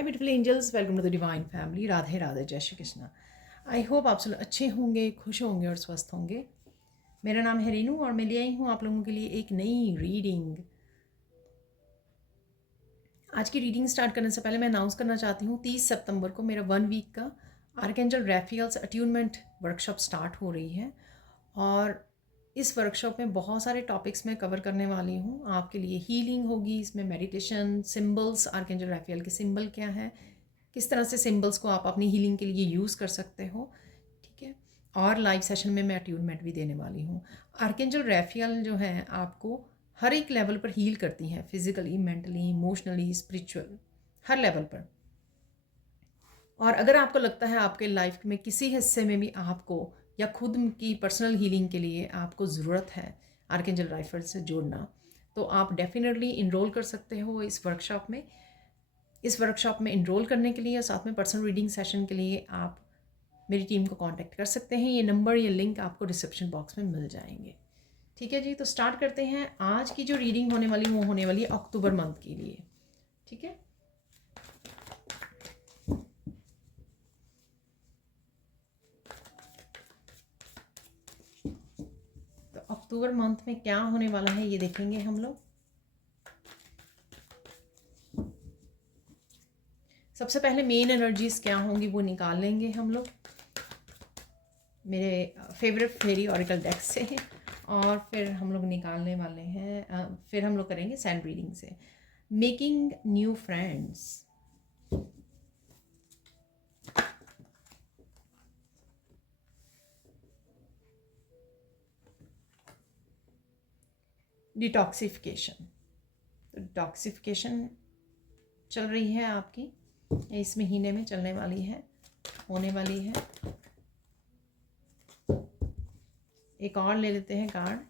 Hi beautiful angels, welcome to the divine family. Radhe Radhe, जय Shri Krishna. I hope आप सब अच्छे होंगे, खुश होंगे और स्वस्थ होंगे। मेरा नाम है रीनू और मैं ले आई हूँ आप लोगों के लिए एक नई रीडिंग। आज की रीडिंग स्टार्ट करने से पहले मैं अनाउंस करना चाहती हूँ 30 सितंबर को मेरा 1 वीक का आर्कएंजल रैफियल्स अट्यूनमेंट वर्कशॉप स्टार्ट हो रही है और इस वर्कशॉप में बहुत सारे टॉपिक्स मैं कवर करने वाली हूँ। आपके लिए हीलिंग होगी, इसमें मेडिटेशन, सिंबल्स, आर्कएंजल रैफियल के सिंबल क्या है, किस तरह से सिंबल्स को आप अपनी हीलिंग के लिए यूज़ कर सकते हो, ठीक है। और लाइव सेशन में मैं अट्यूनमेंट भी देने वाली हूँ। आर्कएंजल रैफियल जो है आपको हर एक लेवल पर हील करती हैं, फिजिकली, मेंटली, इमोशनली, स्पिरिचुअल, हर लेवल पर। और अगर आपको लगता है आपके लाइफ में किसी हिस्से में भी आपको या खुद की पर्सनल हीलिंग के लिए आपको ज़रूरत है आर्कएंजल राइफल से जोड़ना, तो आप डेफिनेटली इनरोल कर सकते हो इस वर्कशॉप में। इस वर्कशॉप में इनरोल करने के लिए और साथ में पर्सनल रीडिंग सेशन के लिए आप मेरी टीम को कांटेक्ट कर सकते हैं। ये नंबर, ये लिंक आपको डिस्क्रिप्शन बॉक्स में मिल जाएंगे। ठीक है जी, तो स्टार्ट करते हैं। आज की जो रीडिंग होने वाली वो होने वाली है अक्टूबर मंथ के लिए, ठीक है। तो अक्टूबर मंथ में क्या होने वाला है ये देखेंगे हम लोग। सबसे पहले मेन एनर्जीज क्या होंगी वो निकाल लेंगे हम लोग मेरे फेवरेट फेरी ऑरिकल डेक से, और फिर हम लोग निकालने वाले हैं, फिर हम लोग करेंगे सैंड रीडिंग से। Making new friends, detoxification. तो डिटॉक्सिफिकेशन चल रही है आपकी, इस महीने में चलने वाली है, होने वाली है। एक और ले लेते हैं कार्ड।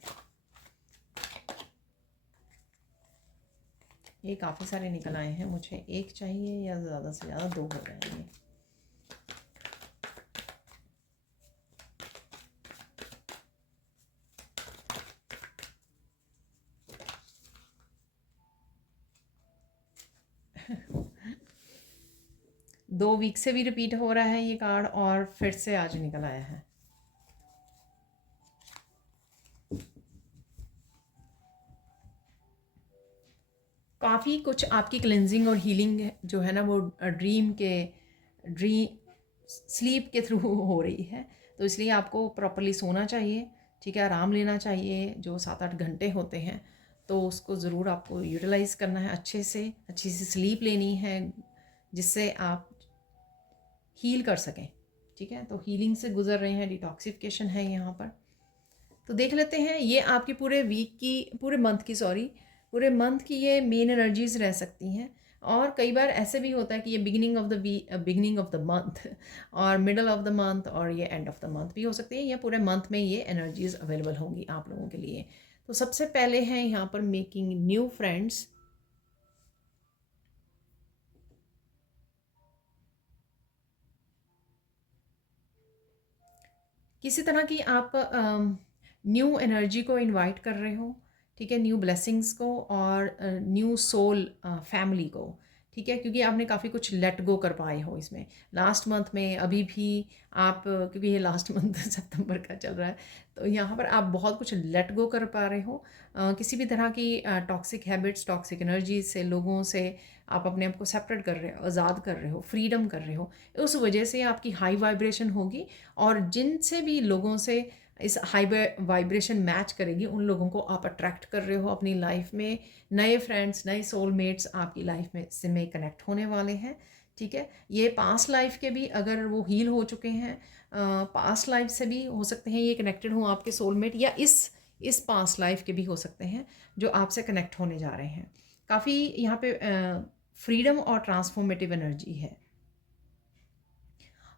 ये काफ़ी सारे निकल आए हैं, मुझे एक चाहिए या ज़्यादा से ज़्यादा 2 हो रहे हैं। दो वीक से भी रिपीट हो रहा है ये कार्ड और फिर से आज निकल आया है। काफ़ी कुछ आपकी क्लेंजिंग और हीलिंग जो है ना वो ड्रीम स्लीप के थ्रू हो रही है। तो इसलिए आपको प्रॉपरली सोना चाहिए, ठीक है, आराम लेना चाहिए, जो 7-8 घंटे होते हैं। तो उसको ज़रूर आपको यूटिलाइज़ करना है, अच्छे से अच्छी सी स्लीप लेनी है जिससे आप हील कर सकें, ठीक है। तो हीलिंग से गुजर रहे हैं, डिटॉक्सिफिकेशन है यहाँ पर। तो देख लेते हैं ये आपकी पूरे मंथ की ये मेन एनर्जीज रह सकती हैं। और कई बार ऐसे भी होता है कि ये बिगिनिंग ऑफ द मंथ और मिडल ऑफ द मंथ और ये एंड ऑफ द मंथ भी हो सकती है, या पूरे मंथ में ये एनर्जीज अवेलेबल होंगी आप लोगों के लिए। तो सबसे पहले हैं यहाँ पर मेकिंग न्यू फ्रेंड्स। किसी तरह की आप न्यू एनर्जी को इनवाइट कर रहे हो, ठीक है, न्यू ब्लेसिंग्स को और न्यू सोल फैमिली को, ठीक है, क्योंकि आपने काफ़ी कुछ लेट गो कर पाए हो इसमें लास्ट मंथ में। अभी भी आप क्योंकि ये लास्ट मंथ सितंबर का चल रहा है, तो यहाँ पर आप बहुत कुछ लेट गो कर पा रहे हो। किसी भी तरह की टॉक्सिक हैबिट्स, टॉक्सिक एनर्जी से, लोगों से आप अपने आप को सेपरेट कर रहे हो, आज़ाद कर रहे हो, फ्रीडम कर रहे हो। उस वजह से आपकी हाई वाइब्रेशन होगी और जिनसे भी लोगों से इस हाई वाइब्रेशन मैच करेगी उन लोगों को आप अट्रैक्ट कर रहे हो अपनी लाइफ में। नए फ्रेंड्स, नए सोलमेट्स आपकी लाइफ में कनेक्ट होने वाले हैं, ठीक है। ये पास्ट लाइफ के भी अगर वो हील हो चुके हैं, पास्ट लाइफ से भी हो सकते हैं ये कनेक्टेड हों आपके सोलमेट, या इस पास्ट लाइफ के भी हो सकते हैं जो आपसे कनेक्ट होने जा रहे हैं। काफ़ी यहाँ पे फ्रीडम और ट्रांसफॉर्मेटिव एनर्जी है।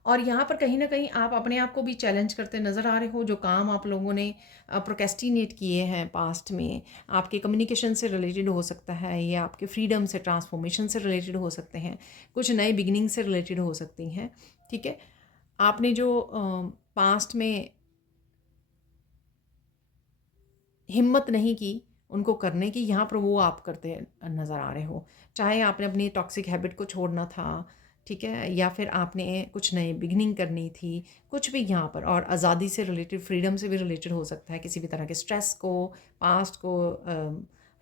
और यहाँ पर कहीं ना कहीं आप अपने आप को भी चैलेंज करते नज़र आ रहे हो। जो काम आप लोगों ने प्रोकेस्टिनेट किए हैं पास्ट में, आपके कम्युनिकेशन से रिलेटेड हो सकता है, या आपके फ्रीडम से, ट्रांसफॉर्मेशन से रिलेटेड हो सकते हैं, कुछ नए बिगिनिंग से रिलेटेड हो सकती हैं, ठीक है। आपने जो पास्ट में हिम्मत नहीं की उनको करने की, यहाँ पर वो आप करते नज़र आ रहे हो। चाहे आपने अपनी टॉक्सिक हैबिट को छोड़ना था, ठीक है, या फिर आपने कुछ नए बिगनिंग करनी थी, कुछ भी यहाँ पर, और आज़ादी से रिलेटेड, फ्रीडम से भी रिलेटेड हो सकता है, किसी भी तरह के स्ट्रेस को, पास्ट को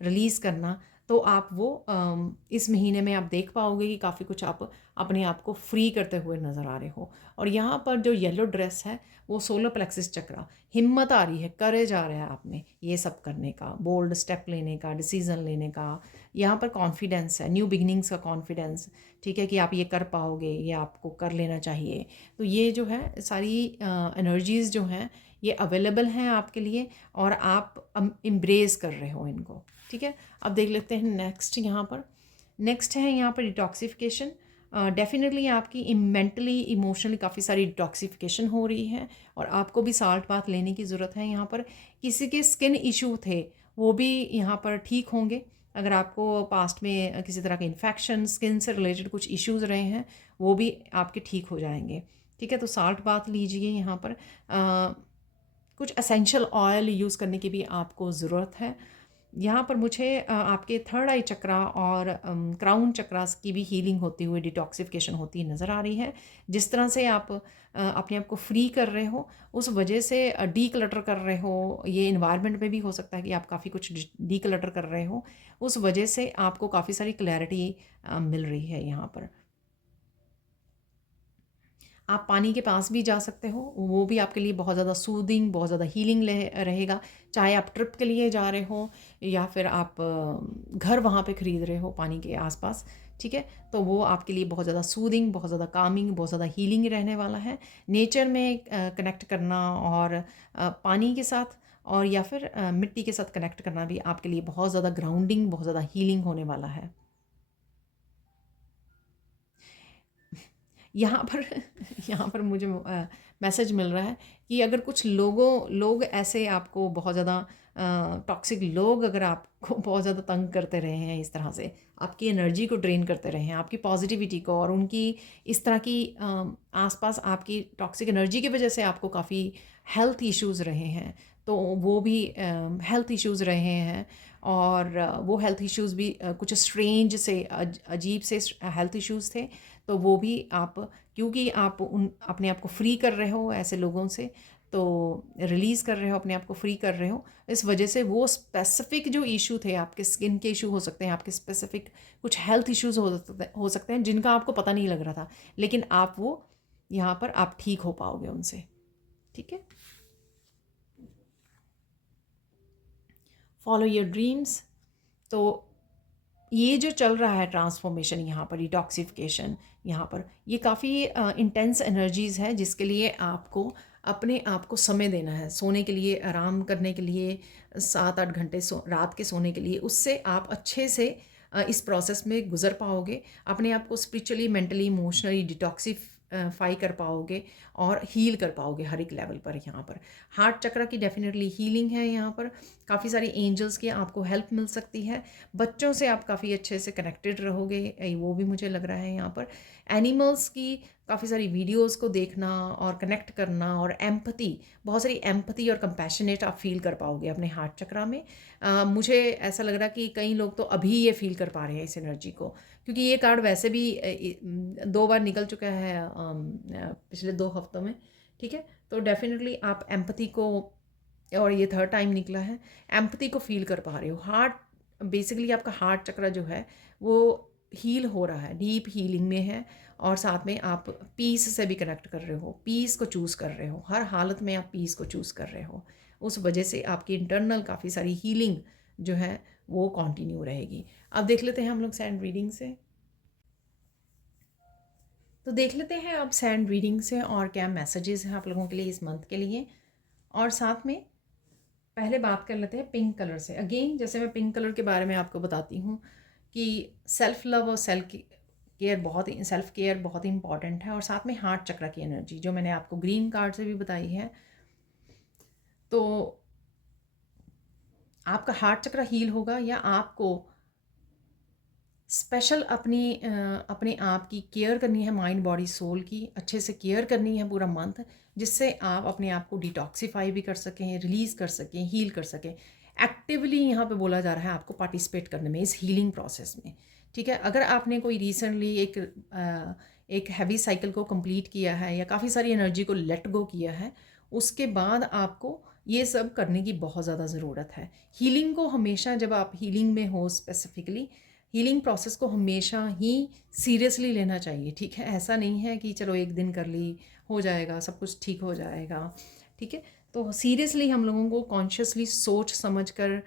रिलीज़ करना। तो आप वो इस महीने में आप देख पाओगे कि काफ़ी कुछ आप अपने आप को फ्री करते हुए नज़र आ रहे हो। और यहाँ पर जो येलो ड्रेस है वो सोलर प्लेक्सिस चक्रा, हिम्मत आ रही है, करेज आ रहा है आप में ये सब करने का, बोल्ड स्टेप लेने का, डिसीज़न लेने का। यहाँ पर कॉन्फिडेंस है, न्यू बिगनिंग्स का कॉन्फिडेंस, ठीक है, कि आप ये कर पाओगे, ये आपको कर लेना चाहिए। तो ये जो है सारी एनर्जीज़ जो हैं ये अवेलेबल हैं आपके लिए, और आप एम्ब्रेस कर रहे हो इनको, ठीक है। अब देख लेते हैं नेक्स्ट। यहाँ पर नेक्स्ट है यहाँ पर डिटॉक्सिफिकेशन। डेफिनेटली आपकी मेंटली इमोशनली काफ़ी सारी डिटॉक्सिफिकेशन हो रही है, और आपको भी साल्ट बाथ लेने की ज़रूरत है। यहाँ पर किसी के स्किन इशू थे वो भी यहाँ पर ठीक होंगे। अगर आपको पास्ट में किसी तरह के इन्फेक्शन, स्किन से रिलेटेड कुछ इश्यूज़ रहे हैं, वो भी आपके ठीक हो जाएंगे, ठीक है। तो साल्ट बाथ लीजिए। यहाँ पर कुछ एसेंशियल ऑयल यूज़ करने की भी आपको ज़रूरत है। यहाँ पर मुझे आपके थर्ड आई चक्रा और क्राउन चक्रास की भी हीलिंग होती हुई, डिटॉक्सिफिकेशन होती नज़र आ रही है। जिस तरह से आप अपने आप को फ्री कर रहे हो, उस वजह से डी क्लटर कर रहे हो, ये इन्वायरमेंट में भी हो सकता है कि आप काफ़ी कुछ डी क्लटर कर रहे हो, उस वजह से आपको काफ़ी सारी क्लैरिटी मिल रही है। यहाँ पर आप पानी के पास भी जा सकते हो, वो भी आपके लिए बहुत ज़्यादा सूदिंग, बहुत ज़्यादा हीलिंग रहेगा। चाहे आप ट्रिप के लिए जा रहे हो या फिर आप घर वहाँ पे ख़रीद रहे हो पानी के आसपास, ठीक है, तो वो आपके लिए बहुत ज़्यादा सूदिंग, बहुत ज़्यादा कामिंग, बहुत ज़्यादा हीलिंग रहने वाला है। नेचर में कनेक्ट करना और पानी के साथ, और या फिर मिट्टी के साथ कनेक्ट करना भी आपके लिए बहुत ज़्यादा ग्राउंडिंग, बहुत ज़्यादा हीलिंग होने वाला है। यहाँ पर यहाँ पर मुझे मैसेज मिल रहा है कि अगर कुछ लोग ऐसे आपको बहुत ज़्यादा टॉक्सिक लोग अगर आपको बहुत ज़्यादा तंग करते रहे हैं, इस तरह से आपकी एनर्जी को ड्रेन करते रहे हैं, आपकी पॉजिटिविटी को, और उनकी इस तरह की आसपास आपकी टॉक्सिक एनर्जी की वजह से आपको काफ़ी हेल्थ इश्यूज़ रहे हैं, तो वो भी हेल्थ इश्यूज़ रहे हैं, और वो हेल्थ इश्यूज़ भी कुछ स्ट्रेंज से, अजीब से हेल्थ इश्यूज़ थे। तो वो भी आप, क्योंकि आप उन अपने आप को फ्री कर रहे हो ऐसे लोगों से, तो रिलीज़ कर रहे हो, अपने आप को फ्री कर रहे हो, इस वजह से वो स्पेसिफिक जो इशू थे, आपके स्किन के इशू हो सकते हैं, आपके स्पेसिफिक कुछ हेल्थ इश्यूज हो सकते हैं जिनका आपको पता नहीं लग रहा था, लेकिन आप वो यहाँ पर आप ठीक हो पाओगे उनसे, ठीक है। Follow your dreams. तो ये जो चल रहा है ट्रांसफॉर्मेशन, यहाँ पर डिटॉक्सिफिकेशन, यहाँ पर ये काफ़ी इंटेंस एनर्जीज़ है, जिसके लिए आपको अपने आप को समय देना है, सोने के लिए, आराम करने के लिए, 7-8 घंटे रात के सोने के लिए। उससे आप अच्छे से इस प्रोसेस में गुजर पाओगे, अपने आप को स्पिरिचुअली, मेंटली, इमोशनली डिटॉक्सिफाई कर पाओगे और हील कर पाओगे हर एक लेवल पर। यहाँ पर हार्ट चक्र की डेफिनेटली हीलिंग है। यहाँ पर काफ़ी सारी एंजल्स की आपको हेल्प मिल सकती है। बच्चों से आप काफ़ी अच्छे से कनेक्टेड रहोगे, वो भी मुझे लग रहा है। यहाँ पर एनिमल्स की काफ़ी सारी वीडियोस को देखना और कनेक्ट करना, और एम्पथी, बहुत सारी एम्पथी और कंपैशनेट आप फील कर पाओगे अपने हार्ट चक्रा में। मुझे ऐसा लग रहा है कि कई लोग तो अभी ये फील कर पा रहे हैं इस एनर्जी को, क्योंकि ये कार्ड वैसे भी 2 बार निकल चुका है पिछले 2 हफ्तों में, ठीक है। तो डेफिनेटली आप एम्पथी को, और ये थर्ड टाइम निकला है, एम्पथी को फील कर पा रहे हो। हार्ट, बेसिकली आपका हार्ट चक्र जो है वो हील हो रहा है, डीप हीलिंग में है, और साथ में आप पीस से भी कनेक्ट कर रहे हो, पीस को चूज़ कर रहे हो, हर हालत में आप पीस को चूज़ कर रहे हो। उस वजह से आपकी इंटरनल काफ़ी सारी हीलिंग जो है वो कंटिन्यू रहेगी। अब देख लेते हैं हम लोग सैंड रीडिंग से। तो देख लेते हैं अब सैंड रीडिंग से और क्या मैसेजेस हैं आप लोगों के लिए इस मंथ के लिए। और साथ में पहले बात कर लेते हैं पिंक कलर से। अगेन, जैसे मैं पिंक कलर के बारे में आपको बताती हूँ कि सेल्फ लव और सेल्फ केयर बहुत ही इंपॉर्टेंट है, और साथ में हार्ट चक्र की एनर्जी जो मैंने आपको ग्रीन कार्ड से भी बताई है। तो आपका हार्ट चक्र हील होगा, या आपको स्पेशल अपने आप की केयर करनी है, माइंड बॉडी सोल की अच्छे से केयर करनी है पूरा मंथ, जिससे आप अपने आप को डिटॉक्सिफाई भी कर सकें, रिलीज़ कर सकें, हील कर सकें। एक्टिवली यहाँ पे बोला जा रहा है आपको पार्टिसिपेट करने में इस हीलिंग प्रोसेस में, ठीक है। अगर आपने कोई रिसेंटली एक हैवी साइकिल को कंप्लीट किया है या काफ़ी सारी एनर्जी को लेट गो किया है, उसके बाद आपको ये सब करने की बहुत ज़्यादा ज़रूरत है। हीलिंग को हमेशा, जब आप हीलिंग में हो स्पेसिफिकली, हीलिंग प्रोसेस को हमेशा ही सीरियसली लेना चाहिए, ठीक है। ऐसा नहीं है कि चलो एक दिन कर ली, हो जाएगा, सब कुछ ठीक हो जाएगा, ठीक है। तो सीरियसली हम लोगों को कॉन्शियसली सोच समझ कर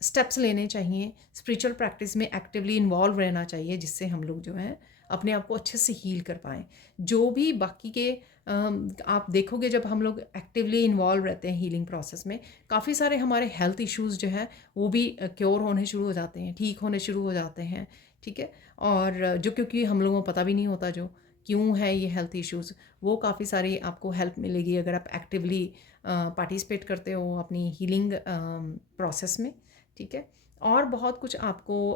स्टेप्स लेने चाहिए, स्पिरिचुअल प्रैक्टिस में एक्टिवली इन्वॉल्व रहना चाहिए, जिससे हम लोग जो है अपने आप को अच्छे से हील कर पाएँ। जो भी बाकी के आप देखोगे, जब हम लोग एक्टिवली इन्वॉल्व रहते हैं हीलिंग प्रोसेस में, काफ़ी सारे हमारे हेल्थ इश्यूज़ जो है वो भी क्योर होने शुरू हो जाते हैं, ठीक होने शुरू हो जाते हैं, ठीक है। और जो, क्योंकि हम लोगों को पता भी नहीं होता जो क्यों है ये हेल्थ इश्यूज़, वो काफ़ी सारी आपको हेल्प मिलेगी अगर आप एक्टिवली पार्टिसिपेट करते हो अपनी हीलिंग प्रोसेस में, ठीक है। और बहुत कुछ आपको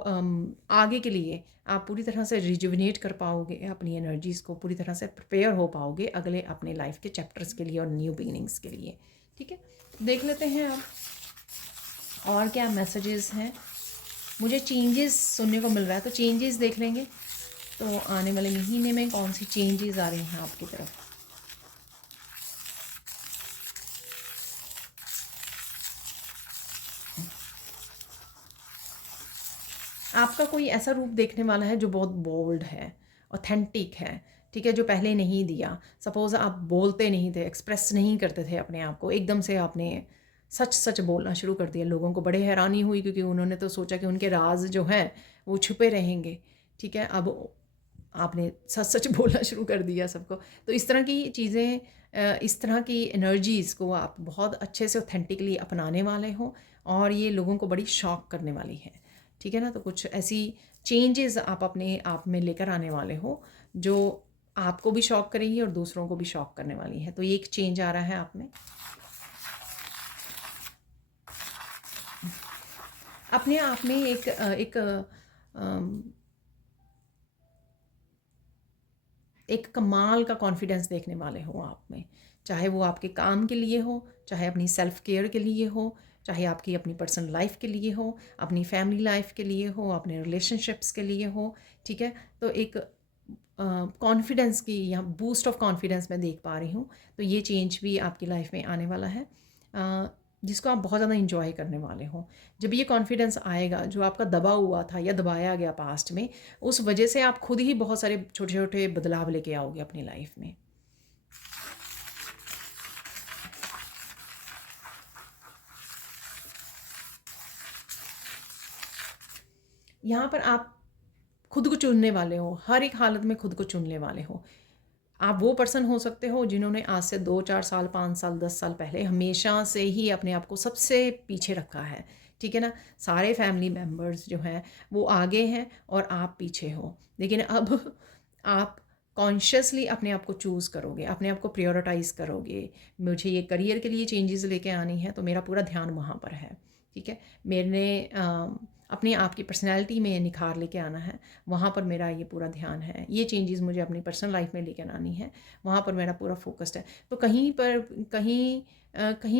आगे के लिए आप पूरी तरह से रिजुविनेट कर पाओगे, अपनी एनर्जीज़ को पूरी तरह से प्रिपेयर हो पाओगे अगले अपने लाइफ के चैप्टर्स के लिए और न्यू बिगिनिंग्स के लिए, ठीक है। देख लेते हैं आप और क्या मैसेजेस हैं। मुझे चेंजेस सुनने को मिल रहा है, तो चेंजेस देख लेंगे। तो आने वाले महीने में कौन सी चेंजेस आ रही हैं आपकी तरफ। आपका कोई ऐसा रूप देखने वाला है जो बहुत बोल्ड है, ऑथेंटिक है, ठीक है, जो पहले नहीं दिया। सपोज़ आप बोलते नहीं थे, एक्सप्रेस नहीं करते थे अपने आप को, एकदम से आपने सच सच बोलना शुरू कर दिया। लोगों को बड़े हैरानी हुई, क्योंकि उन्होंने तो सोचा कि उनके राज जो हैं वो छुपे रहेंगे, ठीक है। अब आपने सच सच बोलना शुरू कर दिया सबको। तो इस तरह की चीज़ें, इस तरह की एनर्जीज़ को आप बहुत अच्छे से ऑथेंटिकली अपनाने वाले हो, और ये लोगों को बड़ी शॉक करने वाली है, ठीक है ना। तो कुछ ऐसी चेंजेस आप अपने आप में लेकर आने वाले हो जो आपको भी शॉक करेंगी और दूसरों को भी शॉक करने वाली है। तो ये एक चेंज आ रहा है आप में। अपने आप में एक कमाल का कॉन्फिडेंस देखने वाले हो आप में, चाहे वो आपके काम के लिए हो, चाहे अपनी सेल्फ केयर के लिए हो, चाहे आपकी अपनी पर्सनल लाइफ के लिए हो, अपनी फैमिली लाइफ के लिए हो, अपने रिलेशनशिप्स के लिए हो, ठीक है। तो एक कॉन्फिडेंस की, यहाँ बूस्ट ऑफ कॉन्फिडेंस मैं देख पा रही हूँ। तो ये चेंज भी आपकी लाइफ में आने वाला है, जिसको आप बहुत ज़्यादा इंजॉय करने वाले हो। जब ये कॉन्फिडेंस आएगा जो आपका दबा हुआ था या दबाया गया पास्ट में, उस वजह से आप खुद ही बहुत सारे छोटे छोटे बदलाव लेके आओगे अपनी लाइफ में। यहाँ पर आप खुद को चुनने वाले हो, हर एक हालत में खुद को चुनने वाले हो। आप वो पर्सन हो सकते हो जिन्होंने आज से 2-4 साल, 5 साल, 10 साल पहले हमेशा से ही अपने आप को सबसे पीछे रखा है, ठीक है ना। सारे फैमिली मेम्बर्स जो हैं वो आगे हैं और आप पीछे हो, लेकिन अब आप कॉन्शियसली अपने आप को चूज़ करोगे, अपने आप को प्रायोरिटाइज़ करोगे। मुझे ये करियर के लिए चेंजेस लेके आनी है, तो मेरा पूरा ध्यान वहाँ पर है, ठीक है। मैंने अपने आप की पर्सनैलिटी में निखार लेके आना है, वहाँ पर मेरा ये पूरा ध्यान है। ये चेंजेस मुझे अपनी पर्सनल लाइफ में लेकर आनी है, वहाँ पर मेरा पूरा फोकस्ड है। तो कहीं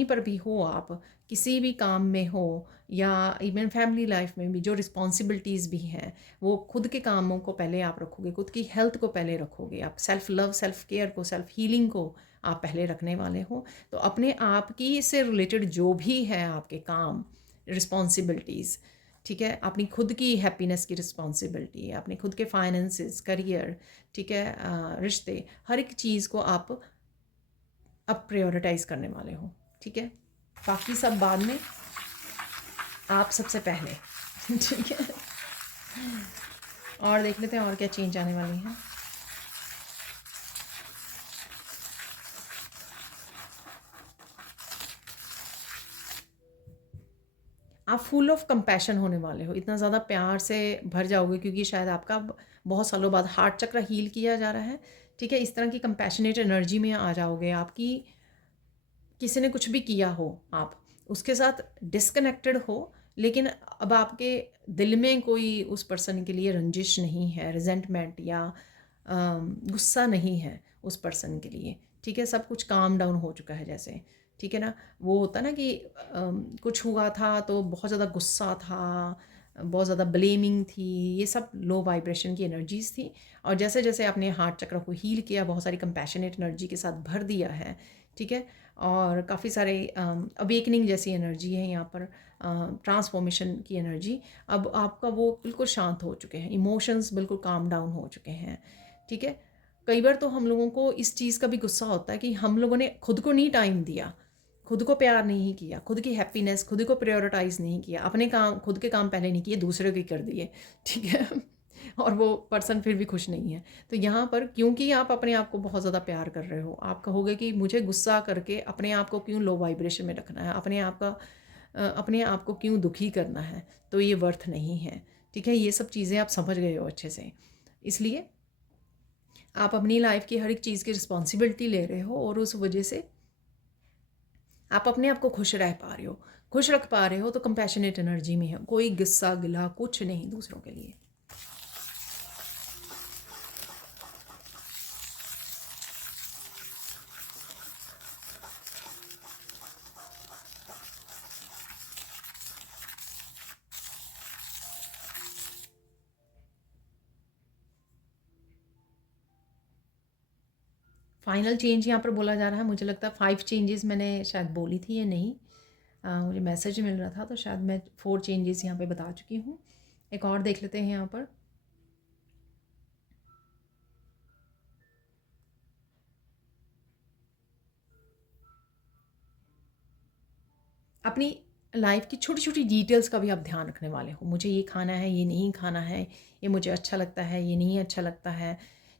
पर भी हो, आप किसी भी काम में हो या इवन फैमिली लाइफ में भी, जो रिस्पॉन्सिबिलिटीज़ भी हैं, वो खुद के कामों को पहले आप रखोगे, खुद की हेल्थ को पहले रखोगे, आप सेल्फ लव, सेल्फ केयर को, सेल्फ हीलिंग को आप पहले रखने वाले हो। तो अपने आप की से रिलेटेड जो भी है आपके काम, रिस्पॉन्सिबिलिटीज़, ठीक है, अपनी खुद की हैप्पीनेस की रिस्पॉन्सिबिलिटी है, अपने खुद के फाइनेंसेस, करियर, ठीक है, रिश्ते, हर एक चीज़ को आप अब प्रायोरिटाइज़ करने वाले हो, ठीक है। बाकी सब बाद में, आप सबसे पहले ठीक है। और देख लेते हैं और क्या चेंज आने वाली है। आप फुल ऑफ कंपैशन होने वाले हो, इतना ज़्यादा प्यार से भर जाओगे, क्योंकि शायद आपका बहुत सालों बाद हार्ट चक्र हील किया जा रहा है, ठीक है। इस तरह की कंपैशनेट एनर्जी में आ जाओगे आपकी, किसी ने कुछ भी किया हो, आप उसके साथ डिस्कनेक्टेड हो, लेकिन अब आपके दिल में कोई उस पर्सन के लिए रंजिश नहीं है, रिजेंटमेंट या गुस्सा नहीं है उस पर्सन के लिए, ठीक है। सब कुछ काम डाउन हो चुका है जैसे, ठीक है ना? वो होता ना कि कुछ हुआ था तो बहुत ज़्यादा गुस्सा था, बहुत ज़्यादा ब्लेमिंग थी, ये सब लो वाइब्रेशन की एनर्जीज़ थी। और जैसे-जैसे आपने हार्ट चक्र को हील किया, बहुत सारी कंपैशनेट एनर्जी के साथ भर दिया है, ठीक है? और काफ़ी सारे अवेकनिंग जैसी एनर्जी है यहाँ पर, ट्रांसफॉर्मेशन की एनर्जी। अब आपका वो बिल्कुल शांत हो चुके हैं, इमोशंस बिल्कुल काम डाउन हो चुके हैं, ठीक है? कई बार तो हम लोगों को इस चीज़ का भी गुस्सा होता है कि हम लोगों ने खुद को नहीं टाइम दिया, खुद को प्यार नहीं किया, खुद की हैप्पीनेस खुद को प्रायोरिटाइज़ नहीं किया, अपने काम खुद के काम पहले नहीं किए, दूसरे के कर दिए, ठीक है? और वो पर्सन फिर भी खुश नहीं है। तो यहाँ पर क्योंकि आप अपने आप को बहुत ज़्यादा प्यार कर रहे हो, आप कहोगे कि मुझे गुस्सा करके अपने आप को क्यों लो वाइब्रेशन में रखना है, अपने आप को क्यों दुखी करना है, तो ये वर्थ नहीं है, ठीक है? ये सब चीज़ें आप समझ गए हो अच्छे से। इसलिए आप अपनी लाइफ की हर एक चीज़ की रिस्पॉन्सिबिलिटी ले रहे हो और उस वजह से आप अपने आप को खुश रह पा रहे हो, खुश रख पा रहे हो, तो कंपैशनेट एनर्जी में है, कोई गुस्सा गिला कुछ नहीं दूसरों के लिए। फाइनल चेंज यहाँ पर बोला जा रहा है, मुझे लगता है 5 चेंजेस मैंने शायद बोली थी या नहीं, मुझे मैसेज मिल रहा था तो शायद मैं 4 चेंजेस यहाँ पे बता चुकी हूँ। एक और देख लेते हैं यहाँ पर। अपनी लाइफ की छोटी छोटी डिटेल्स का भी आप ध्यान रखने वाले हो, मुझे ये खाना है, ये नहीं खाना है, ये मुझे अच्छा लगता है, ये नहीं अच्छा लगता है,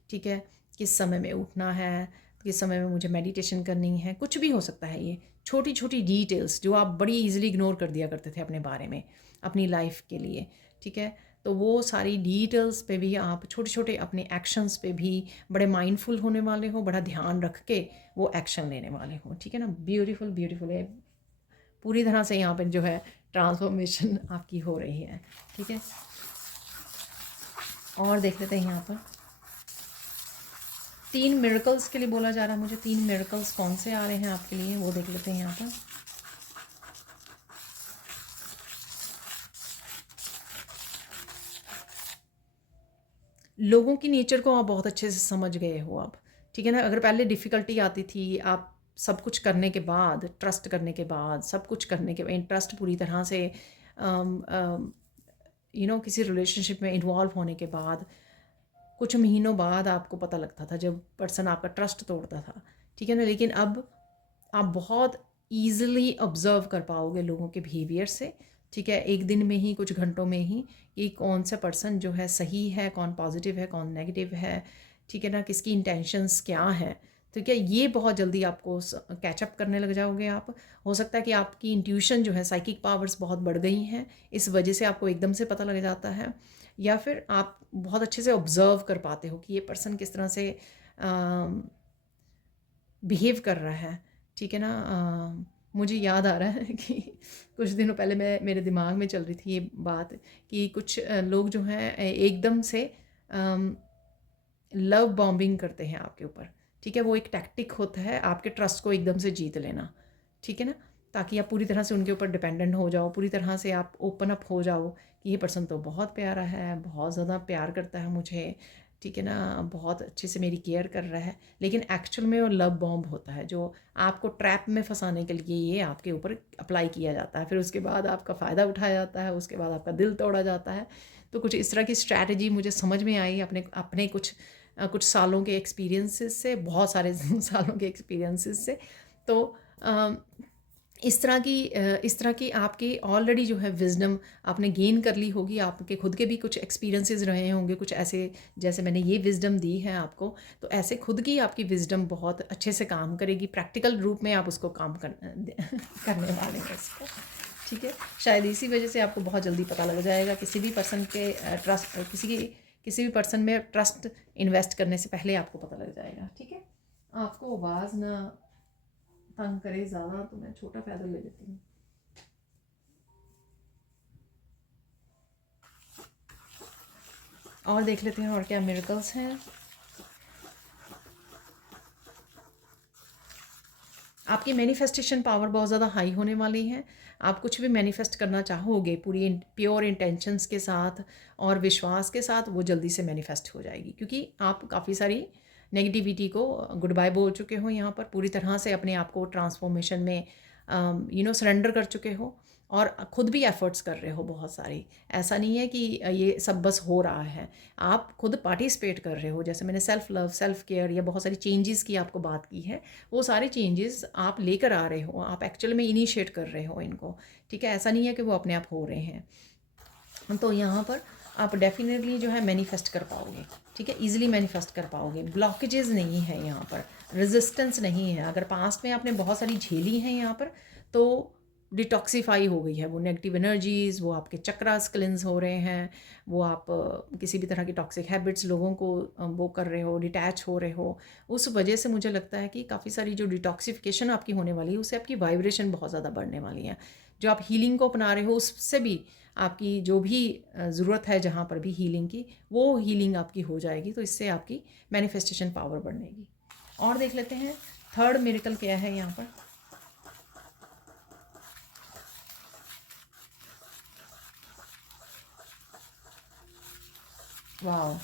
ठीक है? किस समय में उठना है, किस समय में मुझे मेडिटेशन करनी है, कुछ भी हो सकता है। ये छोटी छोटी डिटेल्स जो आप बड़ी इजीली इग्नोर कर दिया करते थे अपने बारे में, अपनी लाइफ के लिए, ठीक है? तो वो सारी डिटेल्स पे भी आप छोटे छोटे अपने एक्शंस पे भी बड़े माइंडफुल होने वाले हो, बड़ा ध्यान रख के वो एक्शन लेने वाले हो, ठीक है ना? ब्यूटीफुल ब्यूटीफुल है, पूरी तरह से यहाँ पर जो है ट्रांसफॉर्मेशन आपकी हो रही है, ठीक है? और देख लेते हैं यहाँ पर 3 मिरेकल्स के लिए बोला जा रहा है मुझे। 3 मिरेकल्स कौन से आ रहे हैं आपके लिए, वो देख लेते हैं यहाँ पर। लोगों की नेचर को आप बहुत अच्छे से समझ गए हो अब, ठीक है ना? अगर पहले डिफ़िकल्टी आती थी, आप सब कुछ करने के बाद, ट्रस्ट करने के बाद, सब कुछ करने के बाद, ट्रस्ट पूरी तरह से किसी रिलेशनशिप में इन्वॉल्व होने के बाद कुछ महीनों बाद आपको पता लगता था जब पर्सन आपका ट्रस्ट तोड़ता था, ठीक है ना? लेकिन अब आप बहुत ईज़िली ऑब्ज़र्व कर पाओगे लोगों के बिहेवियर से, ठीक है? एक दिन में ही, कुछ घंटों में ही, कि कौन सा पर्सन जो है सही है, कौन पॉजिटिव है, कौन नेगेटिव है, ठीक है ना? किसकी इंटेंशंस क्या हैं, ठीक है? ये बहुत जल्दी आपको कैचअप करने लग जाओगे आप। हो सकता है कि आपकी इंट्यूशन जो है, साइकिक पावर्स बहुत बढ़ गई हैं, इस वजह से आपको एकदम से पता लग जाता है। या फिर आप बहुत अच्छे से ऑब्ज़र्व कर पाते हो कि ये पर्सन किस तरह से बिहेव कर रहा है, ठीक है ना? मुझे याद आ रहा है कि कुछ दिनों पहले मेरे दिमाग में चल रही थी ये बात कि कुछ लोग जो हैं एकदम से लव बॉम्बिंग करते हैं आपके ऊपर, ठीक है? वो एक टैक्टिक होता है आपके ट्रस्ट को एकदम से जीत लेना, ठीक है ना? ताकि आप पूरी तरह से उनके ऊपर डिपेंडेंट हो जाओ, पूरी तरह से आप ओपन अप हो जाओ कि ये पर्सन तो बहुत प्यारा है, बहुत ज़्यादा प्यार करता है मुझे, ठीक है ना? बहुत अच्छे से मेरी केयर कर रहा है। लेकिन एक्चुअल में वो लव बॉम्ब होता है जो आपको ट्रैप में फंसाने के लिए ये आपके ऊपर अप्लाई किया जाता है। फिर उसके बाद आपका फ़ायदा उठाया जाता है, उसके बाद आपका दिल तोड़ा जाता है। तो कुछ इस तरह की स्ट्रैटेजी मुझे समझ में आई अपने अपने कुछ सालों के एक्सपीरियंसेस से, बहुत सारे सालों के एक्सपीरियंसेस से। तो अ, इस तरह की आपकी ऑलरेडी जो है विज़डम आपने गेन कर ली होगी, आपके खुद के भी कुछ एक्सपीरियंसेस रहे होंगे कुछ ऐसे, जैसे मैंने ये विज़डम दी है आपको, तो ऐसे खुद की आपकी विज़डम बहुत अच्छे से काम करेगी, प्रैक्टिकल रूप में आप उसको काम करने वाले हैं उसको, ठीक है? शायद इसी वजह से आपको बहुत जल्दी पता लग जाएगा किसी भी पर्सन के किसी भी पर्सन में ट्रस्ट इन्वेस्ट करने से पहले आपको पता लग जाएगा, ठीक है? आपको आवाज़ ना तंग करे ज़्यादा तो मैं छोटा पैदल ले लेती हूँ। और देख लेते हैं और क्या मिरेकल्स हैं। आपकी मैनिफेस्टेशन पावर बहुत ज़्यादा हाई होने वाली है। आप कुछ भी मैनिफेस्ट करना चाहोगे पूरी प्योर इंटेंशंस के साथ और विश्वास के साथ, वो जल्दी से मैनिफेस्ट हो जाएगी, क्योंकि आप काफ़ी सारी नेगेटिविटी को गुड बाय बोल चुके हो यहाँ पर, पूरी तरह से अपने आप को ट्रांसफॉर्मेशन में सरेंडर कर चुके हो और खुद भी एफर्ट्स कर रहे हो बहुत सारी। ऐसा नहीं है कि ये सब बस हो रहा है, आप खुद पार्टिसिपेट कर रहे हो। जैसे मैंने सेल्फ लव, सेल्फ केयर या बहुत सारी चेंजेस की आपको बात की है, वो सारे चेंजेस आप लेकर आ रहे हो, आप एक्चुअल में इनिशिएट कर रहे हो इनको, ठीक है। ऐसा नहीं है कि वो अपने आप हो रहे हैं। तो यहाँ पर आप डेफिनेटली जो है मैनिफेस्ट कर पाओगे, ठीक है, इजीली मैनिफेस्ट कर पाओगे। ब्लॉकेजेस नहीं है यहाँ पर, रेजिस्टेंस नहीं है। अगर पास्ट में आपने बहुत सारी झेली हैं यहाँ पर, तो डिटॉक्सीफाई हो गई है वो नेगेटिव एनर्जीज़, वो आपके चक्रास क्लिंस हो रहे हैं, वो आप किसी भी तरह की टॉक्सिक हैबिट्स लोगों को वो कर रहे हो, डिटैच हो रहे हो। उस वजह से मुझे लगता है कि काफ़ी सारी जो डिटॉक्सिफिकेशन आपकी होने वाली है, उससे आपकी वाइब्रेशन बहुत ज़्यादा बढ़ने वाली है। जो आप हीलिंग को अपना रहे हो, उससे भी आपकी जो भी ज़रूरत है जहाँ पर भी हीलिंग की, वो हीलिंग आपकी हो जाएगी। तो इससे आपकी मैनिफेस्टेशन पावर बढ़ेगी। और देख लेते हैं थर्ड मिरेकल क्या है यहाँ पर। वाह,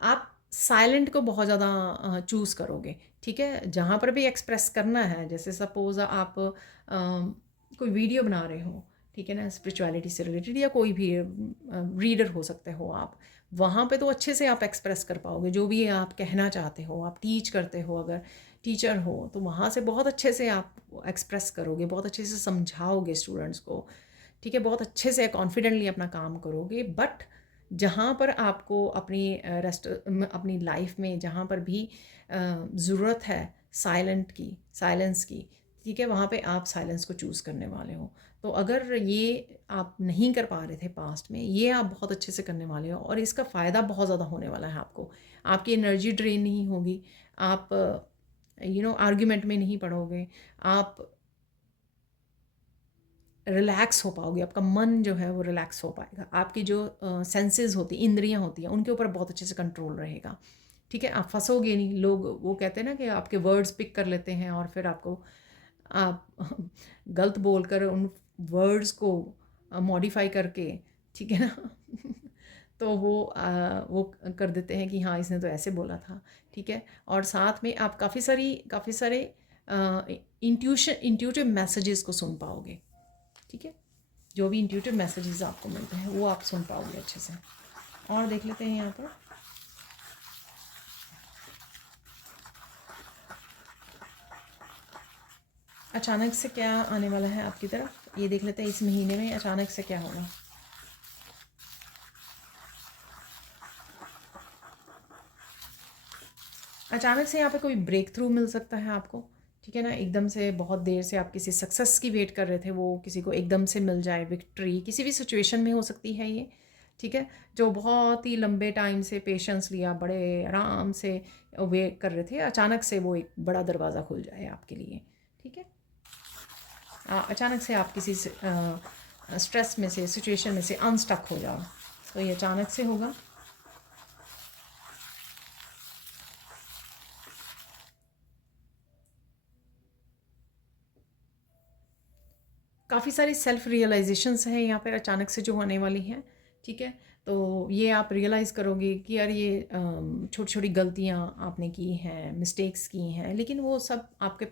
आप साइलेंट को बहुत ज़्यादा चूज़ करोगे, ठीक है। जहाँ पर भी एक्सप्रेस करना है, जैसे सपोज़ आप कोई वीडियो बना रहे हो, ठीक है ना, स्पिरिचुअलिटी से रिलेटेड, या कोई भी रीडर हो सकते हो आप, वहाँ पे तो अच्छे से आप एक्सप्रेस कर पाओगे जो भी आप कहना चाहते हो। आप टीच करते हो, अगर टीचर हो तो वहाँ से बहुत अच्छे से आप एक्सप्रेस करोगे, बहुत अच्छे से समझाओगे स्टूडेंट्स को, ठीक है, बहुत अच्छे से कॉन्फिडेंटली अपना काम करोगे। बट जहाँ पर आपको अपनी अपनी लाइफ में जहाँ पर भी ज़रूरत है साइलेंस की, ठीक है, वहाँ पे आप साइलेंस को चूज़ करने वाले हो। तो अगर ये आप नहीं कर पा रहे थे पास्ट में, ये आप बहुत अच्छे से करने वाले हो और इसका फ़ायदा बहुत ज़्यादा होने वाला है आपको। आपकी एनर्जी ड्रेन नहीं होगी, आप आर्ग्यूमेंट में नहीं पड़ोगे, आप रिलैक्स हो पाओगे, आपका मन जो है वो रिलैक्स हो पाएगा। आपकी जो सेंसेस होती हैं, इंद्रियां होती हैं, उनके ऊपर बहुत अच्छे से कंट्रोल रहेगा, ठीक है। आप फंसोगे नहीं। लोग वो कहते हैं ना कि आपके वर्ड्स पिक कर लेते हैं और फिर आपको आप गलत बोलकर उन वर्ड्स को मॉडिफाई करके, ठीक है ना तो वो कर देते हैं कि हाँ इसने तो ऐसे बोला था, ठीक है। और साथ में आप काफ़ी सारे इंट्यूटिव मैसेजेस को सुन पाओगे, ठीक है। जो भी इंट्यूटिव मैसेजेस आपको मिलते हैं वो आप सुन पाओगे अच्छे से। और देख लेते हैं यहाँ पर अचानक से क्या आने वाला है आपकी तरफ, ये देख लेते हैं इस महीने में अचानक से क्या होगा। अचानक से यहाँ पे कोई ब्रेक थ्रू मिल सकता है आपको, ठीक है ना। एकदम से बहुत देर से आप किसी सक्सेस की वेट कर रहे थे, वो किसी को एकदम से मिल जाए विक्ट्री, किसी भी सिचुएशन में हो सकती है ये, ठीक है। जो बहुत ही लंबे टाइम से पेशेंस लिया, बड़े आराम से वेट कर रहे थे, अचानक से वो एक बड़ा दरवाज़ा खुल जाए आपके लिए, ठीक है। अचानक से आप किसी स्ट्रेस में से, सिचुएशन में से अनस्टक हो जाओ, तो ये अचानक से होगा। काफ़ी सारी सेल्फ रियलाइजेशंस हैं यहाँ पर अचानक से जो होने वाली हैं, ठीक है। तो ये आप रियलाइज़ करोगे कि यार ये छोटी छोटी गलतियाँ आपने की हैं, मिस्टेक्स की हैं, लेकिन वो सब आपके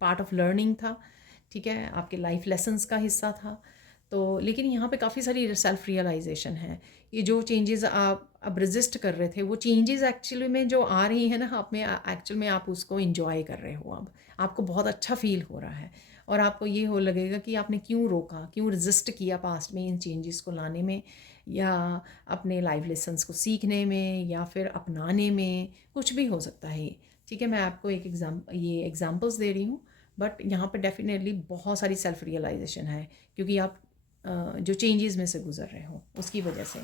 पार्ट ऑफ लर्निंग था, ठीक है, आपके लाइफ लेसन्स का हिस्सा था। तो लेकिन यहाँ पे काफ़ी सारी सेल्फ रियलाइजेशन है। ये जो चेंजेस आप अब रेजिस्ट कर रहे थे, वो चेंजेस एक्चुअली में जो आ रही है ना, आप में एक्चुअल में आप उसको इंजॉय कर रहे हो। अब आपको बहुत अच्छा फील हो रहा है और आपको ये हो लगेगा कि आपने क्यों रोका, क्यों रेजिस्ट किया पास्ट में इन चेंजेस को लाने में, या अपने लाइफ लेसन्स को सीखने में, या फिर अपनाने में, कुछ भी हो सकता है ये, ठीक है। मैं आपको एक ये एग्जांपल्स दे रही हूँ, बट यहाँ पे डेफिनेटली बहुत सारी सेल्फ रियलाइजेशन है, क्योंकि आप जो चेंजेस में से गुजर रहे हो उसकी वजह से।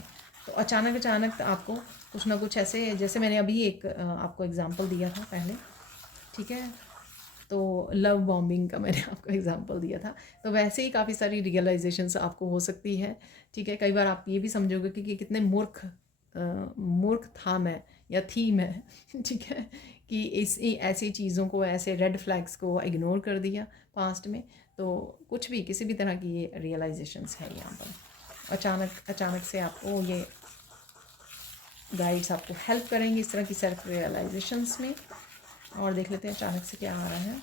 तो अचानक आपको कुछ ना कुछ ऐसे, जैसे मैंने अभी एक आपको एग्जांपल दिया था पहले, ठीक है, तो लव बॉम्बिंग का मैंने आपको एग्जांपल दिया था, तो वैसे ही काफ़ी सारी रियलाइजेशंस आपको हो सकती है, ठीक है। कई बार आप ये भी समझोगे कि कितने मूर्ख था मैं या थी मैं ठीक है, कि ऐसी चीज़ों को, ऐसे रेड फ्लैग्स को इग्नोर कर दिया पास्ट में। तो कुछ भी, किसी भी तरह की ये रियलाइजेशंस है यहाँ पर। अचानक अचानक से आपको ये गाइड्स आपको हेल्प करेंगे इस तरह की सेल्फ रियलाइजेशंस में। और देख लेते हैं अचानक से क्या आ रहा है।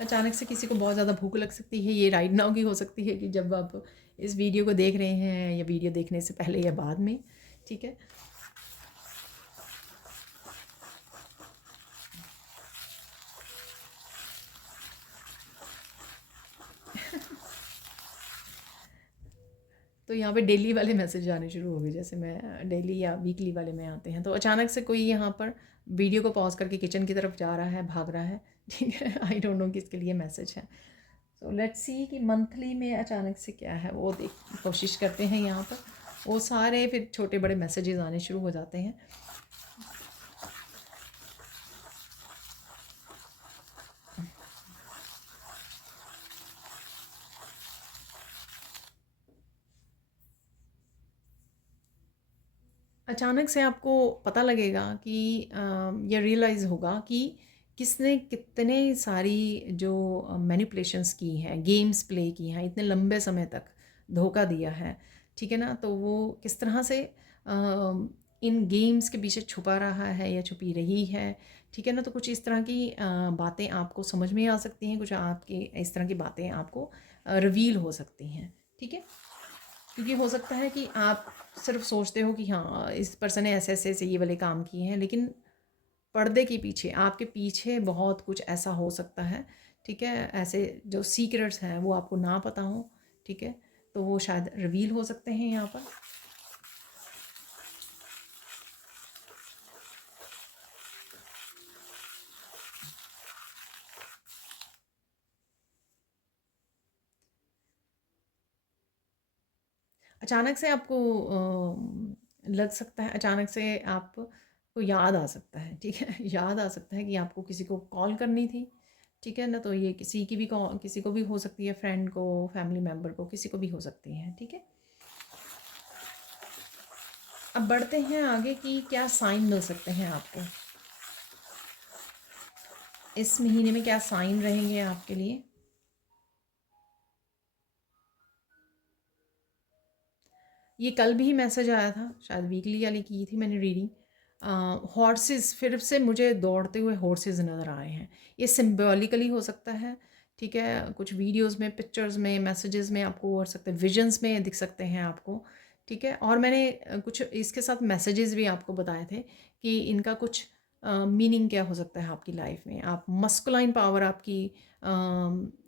अचानक से किसी को बहुत ज़्यादा भूख लग सकती है। ये राइट नाउ की हो सकती है कि जब आप इस वीडियो को देख रहे हैं, या वीडियो देखने से पहले या बाद में, ठीक है। तो यहाँ पे डेली वाले मैसेज आने शुरू हो गए, जैसे मैं डेली या वीकली वाले में आते हैं। तो अचानक से कोई यहाँ पर वीडियो को पॉज करके किचन की तरफ जा रहा है, भाग रहा है, ठीक है। आई डोंट नो किसके लिए मैसेज है। तो लेट्स सी कि मंथली में अचानक से क्या है, वो देख कोशिश करते हैं। यहाँ पर वो सारे फिर छोटे बड़े मैसेजेस आने शुरू हो जाते हैं। अचानक से आपको पता लगेगा कि ये रियलाइज़ होगा कि किसने कितने सारी जो मैनिपुलेशंस की हैं, गेम्स प्ले की हैं, इतने लंबे समय तक धोखा दिया है, ठीक है ना। तो वो किस तरह से इन गेम्स के पीछे छुपा रहा है या छुपी रही है, ठीक है ना। तो कुछ इस तरह की बातें आपको समझ में आ सकती हैं, कुछ आपके इस तरह की बातें आपको रिवील हो सकती हैं, ठीक है। क्योंकि हो सकता है कि आप सिर्फ सोचते हो कि हाँ, इस पर्सन ने ऐसे ऐसे ऐसे ये वाले काम किए हैं, लेकिन पर्दे के पीछे, आपके पीछे बहुत कुछ ऐसा हो सकता है, ठीक है। ऐसे जो सीक्रेट्स हैं वो आपको ना पता हो, ठीक है। तो वो शायद रिवील हो सकते हैं यहाँ पर। अचानक से आपको लग सकता है, अचानक से आपको याद आ सकता है, ठीक है। याद आ सकता है कि आपको किसी को कॉल करनी थी, ठीक है ना। तो ये किसी की भी कॉल, किसी को भी हो सकती है, फ्रेंड को, फैमिली मेम्बर को, किसी को भी हो सकती है, ठीक है। अब बढ़ते हैं आगे कि क्या साइन मिल सकते हैं आपको इस महीने में, क्या साइन रहेंगे आपके लिए। ये कल भी मैसेज आया था, शायद वीकली वाली की थी मैंने रीडिंग। हॉर्सेस, फिर से मुझे दौड़ते हुए हॉर्सेस नज़र आए हैं। ये सिम्बॉलिकली हो सकता है, ठीक है। कुछ वीडियोस में, पिक्चर्स में, मैसेजेस में आपको हो सकते हैं, विजन्स में दिख सकते हैं आपको, ठीक है। और मैंने कुछ इसके साथ मैसेजेस भी आपको बताए थे कि इनका कुछ मीनिंग क्या हो सकता है आपकी लाइफ में। आप मस्कुलाइन पावर आपकी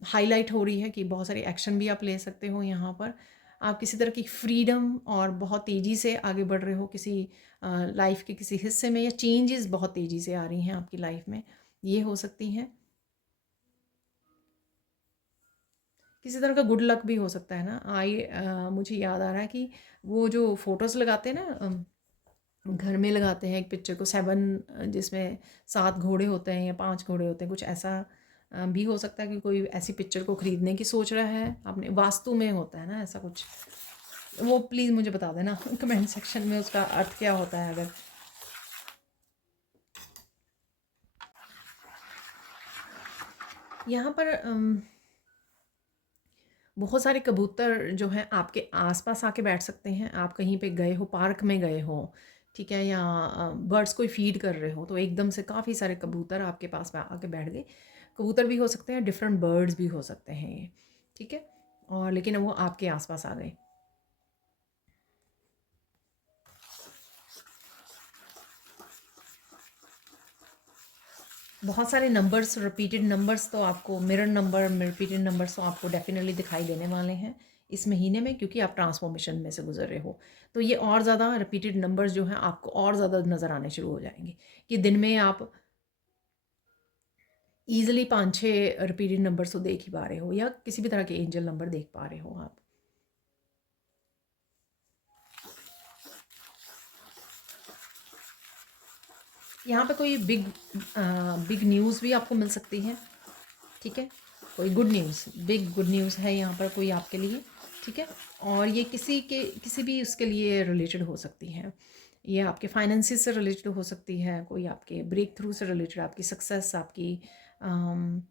हाईलाइट हो रही है कि बहुत सारे एक्शन भी आप ले सकते हो यहाँ पर। आप किसी तरह की फ्रीडम और बहुत तेज़ी से आगे बढ़ रहे हो किसी लाइफ के किसी हिस्से में, या चेंजेस बहुत तेज़ी से आ रही हैं आपकी लाइफ में, ये हो सकती हैं। किसी तरह का गुड लक भी हो सकता है ना। मुझे याद आ रहा है कि वो जो फ़ोटोज़ लगाते हैं ना, घर में लगाते हैं एक पिक्चर को, 7 जिसमें 7 घोड़े होते हैं या 5 घोड़े होते हैं, कुछ ऐसा भी हो सकता है कि कोई ऐसी पिक्चर को ख़रीदने की सोच रहा है अपने वास्तु में, होता है ना ऐसा कुछ। वो प्लीज़ मुझे बता देना कमेंट सेक्शन में उसका अर्थ क्या होता है। अगर यहाँ पर बहुत सारे कबूतर जो हैं आपके आसपास आके बैठ सकते हैं। आप कहीं पे गए हो, पार्क में गए हो, ठीक है, या बर्ड्स को फीड कर रहे हो, तो एकदम से काफ़ी सारे कबूतर आपके पास में आके बैठ गए। कबूतर भी हो सकते हैं, डिफरेंट बर्ड्स भी हो सकते हैं ये, ठीक है। और लेकिन वो आपके आसपास आ गए। बहुत सारे नंबर्स, रिपीटेड नंबर्स तो आपको, मिरर नंबर, रिपीटेड नंबर्स तो आपको डेफिनेटली दिखाई देने वाले हैं इस महीने में, क्योंकि आप ट्रांसफॉर्मेशन में से गुजर रहे हो। तो ये और ज़्यादा रिपीटेड नंबर्स जो हैं आपको और ज़्यादा नज़र आने शुरू हो जाएंगे, कि दिन में आप ईजिली 5-6 रिपीटेड नंबर्स तो देख ही पा रहे हो, या किसी भी तरह के एंजल नंबर देख पा रहे हो आप। यहाँ पे कोई बिग न्यूज़ भी आपको मिल सकती है, ठीक है। कोई good news, big good news है यहाँ पर कोई आपके लिए। ठीक है। और ये किसी भी उसके लिए रिलेटेड हो सकती है। ये आपके फाइनेंसिस से रिलेटेड हो सकती है, कोई आपके ब्रेक थ्रू से रिलेटेड, आपकी सक्सेस, आपकी अम,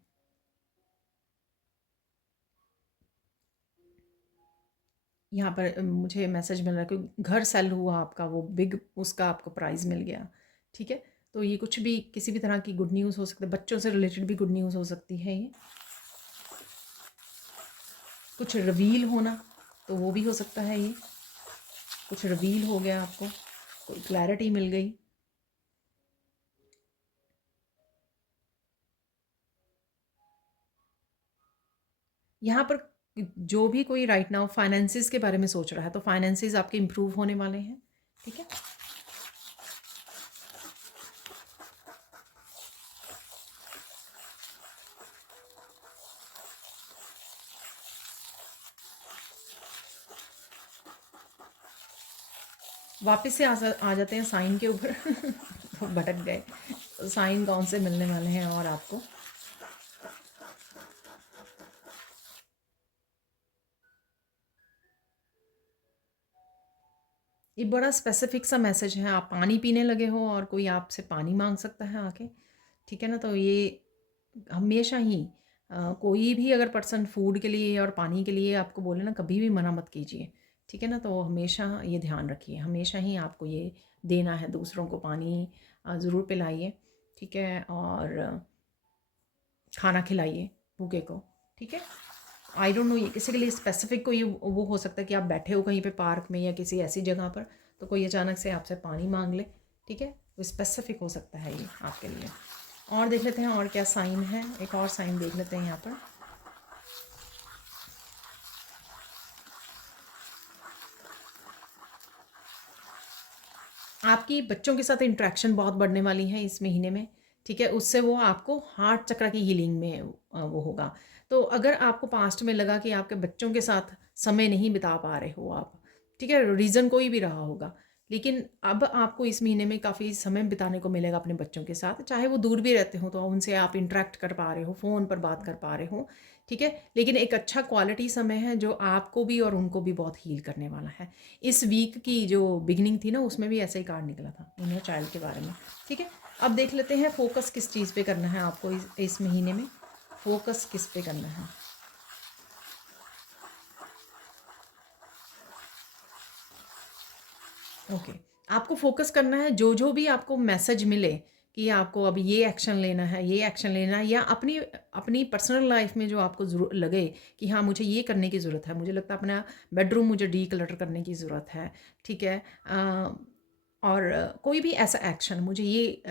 यहाँ पर मुझे मैसेज मिल रहा है कि घर सेल हुआ आपका, वो बिग उसका आपको प्राइज़ मिल गया। ठीक है। तो ये कुछ भी किसी भी तरह की गुड न्यूज़ हो सकती है, बच्चों से रिलेटेड भी गुड न्यूज़ हो सकती है। ये कुछ रिवील होना, तो वो भी हो सकता है। ये कुछ रिवील हो गया आपको, कोई क्लैरिटी मिल गई। यहाँ पर जो भी कोई राइट नाउ फाइनेंसिस के बारे में सोच रहा है, तो फाइनेंसिस आपके इम्प्रूव होने वाले हैं। ठीक है। वापस से आ जाते हैं साइन के ऊपर तो भटक गए। साइन कौन से मिलने वाले हैं और आपको? ये बड़ा स्पेसिफिक सा मैसेज है। आप पानी पीने लगे हो और कोई आपसे पानी मांग सकता है आके। ठीक है ना। तो ये हमेशा ही कोई भी अगर पर्सन फूड के लिए और पानी के लिए आपको बोले ना, कभी भी मना मत कीजिए। ठीक है ना। तो हमेशा ये ध्यान रखिए, हमेशा ही आपको ये देना है, दूसरों को पानी ज़रूर पिलाइए। ठीक है। और खाना खिलाइए भूखे को। ठीक है। आई डोंट नो, ये किसी के लिए स्पेसिफिक कोई वो हो सकता है कि आप बैठे हो कहीं पे पार्क में या किसी ऐसी जगह पर, तो कोई अचानक से आपसे पानी मांग ले। ठीक है। वो स्पेसिफिक हो सकता है ये आपके लिए। और देख लेते हैं और क्या साइन है। एक और साइन देख लेते हैं यहाँ पर। आपकी बच्चों के साथ इंटरेक्शन बहुत बढ़ने वाली है इस महीने में। ठीक है। उससे वो आपको हार्ट चक्र की हीलिंग में वो होगा। तो अगर आपको पास्ट में लगा कि आपके बच्चों के साथ समय नहीं बिता पा रहे हो आप, ठीक है, रीज़न कोई भी रहा होगा, लेकिन अब आपको इस महीने में काफ़ी समय बिताने को मिलेगा अपने बच्चों के साथ। चाहे वो दूर भी रहते हो तो उनसे आप इंटरेक्ट कर पा रहे हो, फ़ोन पर बात कर पा रहे हो। ठीक है। लेकिन एक अच्छा क्वालिटी समय है जो आपको भी और उनको भी बहुत हील करने वाला है। इस वीक की जो बिगनिंग थी ना, उसमें भी ऐसा ही कार्ड निकला था इनर चाइल्ड के बारे में। ठीक है। अब देख लेते हैं फोकस किस चीज़ पे करना है आपको इस महीने में। फोकस किस पे करना है? ओके। आपको फोकस करना है, जो जो भी आपको मैसेज मिले कि आपको अब ये एक्शन लेना है, ये एक्शन लेना है, या अपनी अपनी पर्सनल लाइफ में जो आपको लगे कि हाँ मुझे ये करने की ज़रूरत है, मुझे लगता है अपना बेडरूम मुझे डी क्लटर करने की ज़रूरत है। ठीक है। और कोई भी ऐसा एक्शन मुझे ये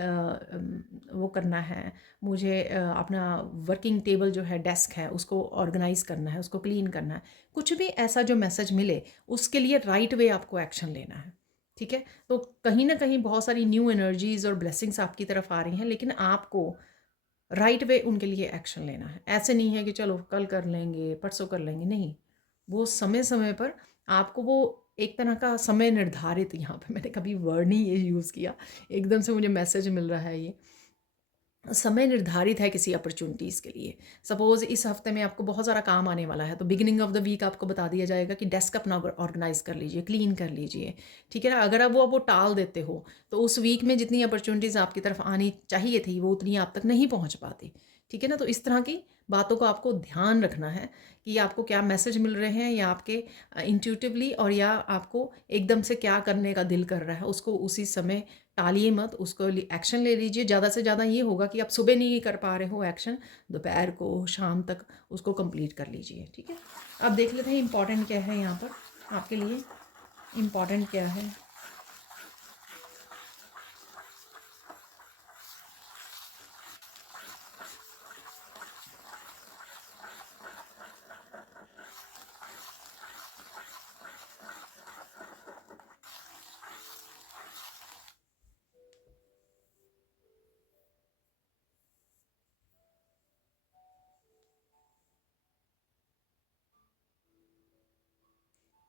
वो करना है, मुझे अपना वर्किंग टेबल जो है, डेस्क है, उसको ऑर्गेनाइज करना है, उसको क्लीन करना है। कुछ भी ऐसा जो मैसेज मिले, उसके लिए राइट वे आपको एक्शन लेना है। ठीक है। तो कहीं ना कहीं बहुत सारी न्यू एनर्जीज और ब्लेसिंग्स आपकी तरफ आ रही हैं, लेकिन आपको राइट वे उनके लिए एक्शन लेना है। ऐसे नहीं है कि चलो कल कर लेंगे, परसों कर लेंगे, नहीं। वो समय समय पर आपको वो एक तरह का समय निर्धारित, यहाँ पे मैंने कभी वर्ड नहीं ये यूज़ किया, एकदम से मुझे मैसेज मिल रहा है ये, समय निर्धारित है किसी अपॉर्चुनिटीज़ के लिए। सपोज़ इस हफ्ते में आपको बहुत सारा काम आने वाला है, तो बिगिनिंग ऑफ द वीक आपको बता दिया जाएगा कि डेस्क अपना ऑर्गेनाइज कर लीजिए, क्लीन कर लीजिए। ठीक है ना। अगर आप वो टाल देते हो, तो उस वीक में जितनी अपॉर्चुनिटीज़ आपकी तरफ आनी चाहिए थी, वो उतनी आप तक नहीं पहुंच पाती। ठीक है ना। तो इस तरह की बातों को आपको ध्यान रखना है कि आपको क्या मैसेज मिल रहे हैं, या आपके इंट्यूटिवली, और या आपको एकदम से क्या करने का दिल कर रहा है, उसको उसी समय टालिए मत, उसको एक्शन ले लीजिए। ज़्यादा से ज़्यादा ये होगा कि आप सुबह नहीं कर पा रहे हो एक्शन, दोपहर को, शाम तक उसको कंप्लीट कर लीजिए। ठीक है। अब देख लेते हैं इम्पॉर्टेंट क्या है यहाँ पर आपके लिए। इम्पॉर्टेंट क्या है?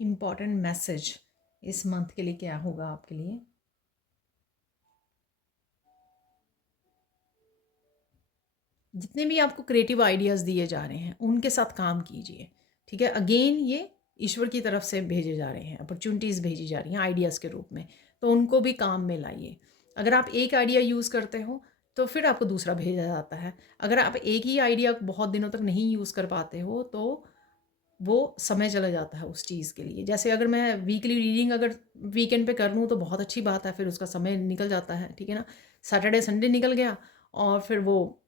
इम्पॉर्टेंट मैसेज इस मंथ के लिए क्या होगा आपके लिए? जितने भी आपको क्रिएटिव आइडियाज़ दिए जा रहे हैं, उनके साथ काम कीजिए। ठीक है। अगेन ये ईश्वर की तरफ से भेजे जा रहे हैं, अपॉर्चुनिटीज़ भेजी जा रही हैं आइडियाज़ के रूप में, तो उनको भी काम में लाइए। अगर आप एक आइडिया यूज़ करते हो तो फिर आपको दूसरा भेजा जाता है। अगर आप एक ही आइडिया बहुत दिनों तक नहीं यूज़ कर पाते हो तो वो समय चला जाता है उस चीज़ के लिए। जैसे अगर मैं वीकली रीडिंग अगर वीकेंड पे कर लूँ तो बहुत अच्छी बात है, फिर उसका समय निकल जाता है, ठीक है ना? सैटरडे संडे निकल गया और फिर वो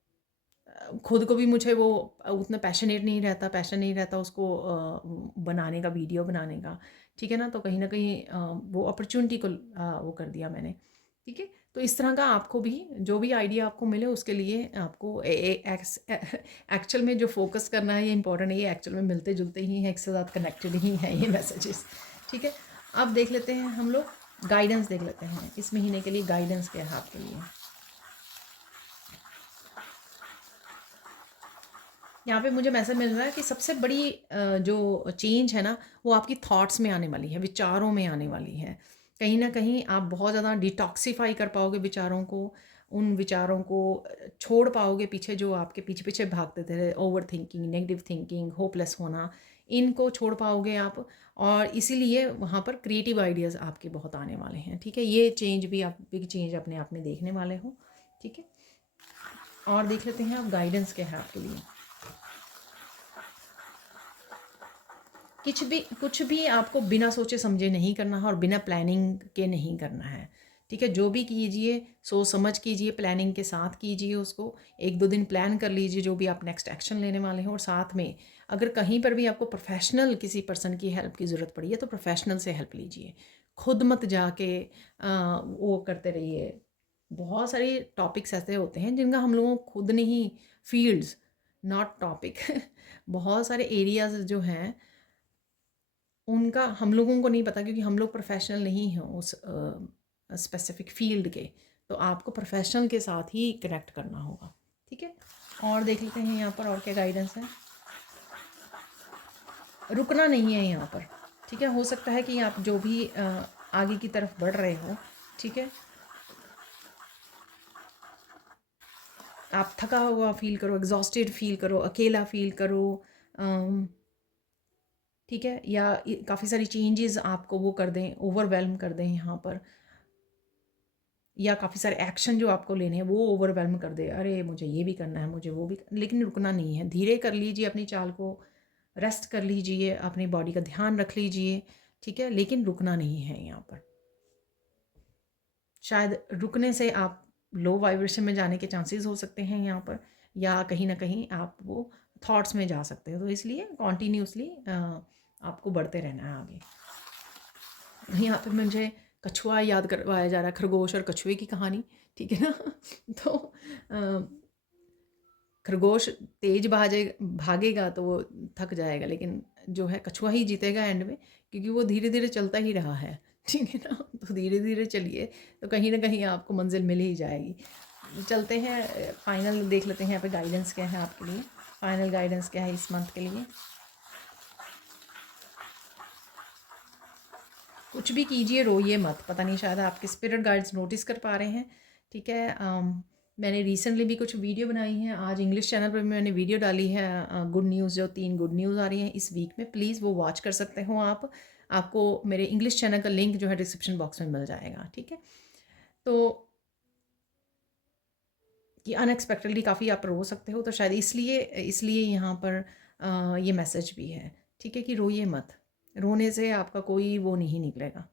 खुद को भी मुझे वो उतना पैशन नहीं रहता उसको बनाने का, वीडियो बनाने का, ठीक है ना? तो कहीं न कहीं वो अपॉर्च्युनिटी को वो कर दिया मैंने, ठीक है? तो इस तरह का आपको भी जो भी आइडिया आपको मिले उसके लिए आपको एक्चुअल में जो फ़ोकस करना है ये इम्पोर्टेंट है, ये एक्चुअल में मिलते-जुलते ही हैं, एक से साथ कनेक्टेड ही हैं ये मैसेजेस, ठीक है? अब देख लेते हैं हम लोग गाइडेंस देख लेते हैं, इस महीने के लिए गाइडेंस क्या है आपके लिए? यहाँ पे मुझे मैसेज मिल रहा है कि सबसे बड़ी जो चेंज है ना वो आपकी थॉट्स में आने वाली है, विचारों में आने वाली है। कहीं न कहीं आप बहुत ज़्यादा डिटॉक्सिफ़ाई कर पाओगे विचारों को, उन विचारों को छोड़ पाओगे पीछे जो आपके पीछे-पीछे भागते थे, ओवरथिंकिंग, नेगेटिव थिंकिंग, होपलेस होना, इनको छोड़ पाओगे आप और इसीलिए वहाँ पर क्रिएटिव आइडियाज़ आपके बहुत आने वाले हैं, ठीक है? ये चेंज भी आप बिग चेंज अपने आप में देखने वाले हो, ठीक है? और देख लेते हैं अब गाइडेंस क्या है आपके लिए। कुछ भी आपको बिना सोचे समझे नहीं करना है और बिना प्लानिंग के नहीं करना है, ठीक है? जो भी कीजिए सोच समझ कीजिए, प्लानिंग के साथ कीजिए उसको। 1-2 दिन प्लान कर लीजिए जो भी आप नेक्स्ट एक्शन लेने वाले हैं और साथ में अगर कहीं पर भी आपको प्रोफ़ेशनल किसी पर्सन की हेल्प की ज़रूरत पड़ी है तो प्रोफ़ेशनल से हेल्प लीजिए। खुद मत जाके वो करते रहिए। बहुत सारे टॉपिक्स ऐसे होते हैं जिनका हम लोगों को खुद नहीं फ़ील्ड्स नॉट टॉपिक बहुत सारे एरियाज़ जो हैं उनका हम लोगों को नहीं पता क्योंकि हम लोग प्रोफेशनल नहीं हैं उस स्पेसिफिक फील्ड के, तो आपको प्रोफेशनल के साथ ही कनेक्ट करना होगा, ठीक है? और देख लेते हैं यहाँ पर और क्या गाइडेंस है। रुकना नहीं है यहाँ पर, ठीक है? हो सकता है कि आप जो भी आगे की तरफ बढ़ रहे हो, ठीक है? आप थका हुआ फील करो, एग्जॉस्टेड फील करो, अकेला फील करो, अम, ठीक है? या काफ़ी सारी चेंजेस आपको वो कर दें, ओवरवेल्म कर दें यहाँ पर, या काफ़ी सारे एक्शन जो आपको लेने हैं वो ओवरवेल्म कर दे, अरे मुझे ये भी करना है, मुझे वो भी लेकिन रुकना नहीं है, धीरे कर लीजिए अपनी चाल को, रेस्ट कर लीजिए, अपनी बॉडी का ध्यान रख लीजिए, ठीक है? लेकिन रुकना नहीं है यहाँ पर। शायद रुकने से आप लो वाइब्रेशन में जाने के चांसेस हो सकते हैं यहाँ पर, या कहीं ना कहीं आप वो थॉट्स में जा सकते हो, तो इसलिए कॉन्टीन्यूसली आपको बढ़ते रहना है आगे। यहाँ पे मुझे कछुआ याद करवाया जा रहा है, खरगोश और कछुए की कहानी, ठीक है ना? तो अ, खरगोश तेज भागेगा तो वो थक जाएगा, लेकिन जो है कछुआ ही जीतेगा एंड में, क्योंकि वो धीरे धीरे चलता ही रहा है, ठीक है ना? तो धीरे धीरे चलिए तो कहीं ना कहीं आपको मंजिल मिल ही जाएगी। चलते हैं फाइनल देख लेते हैं यहाँ पे गाइडेंस क्या है आपके लिए, फाइनल गाइडेंस क्या है इस मंथ के लिए। कुछ भी कीजिए रोइए मत, पता नहीं शायद आपके स्पिरिट गाइड्स नोटिस कर पा रहे हैं, ठीक है? मैंने रिसेंटली भी कुछ वीडियो बनाई हैं, आज इंग्लिश चैनल पर मैंने वीडियो डाली है, गुड न्यूज़ जो 3 गुड न्यूज़ आ रही हैं इस वीक में, प्लीज़ वो वॉच कर सकते हो आप। आपको मेरे इंग्लिश चैनल का लिंक जो है डिस्क्रिप्शन बॉक्स में मिल जाएगा, ठीक है? तो कि अनएक्सपेक्टेडली काफ़ी आप रो सकते हो, तो शायद इसलिए इसलिए यहाँ पर ये मैसेज भी है, ठीक है? कि रोइए मत, रोने से आपका कोई वो नहीं निकलेगा,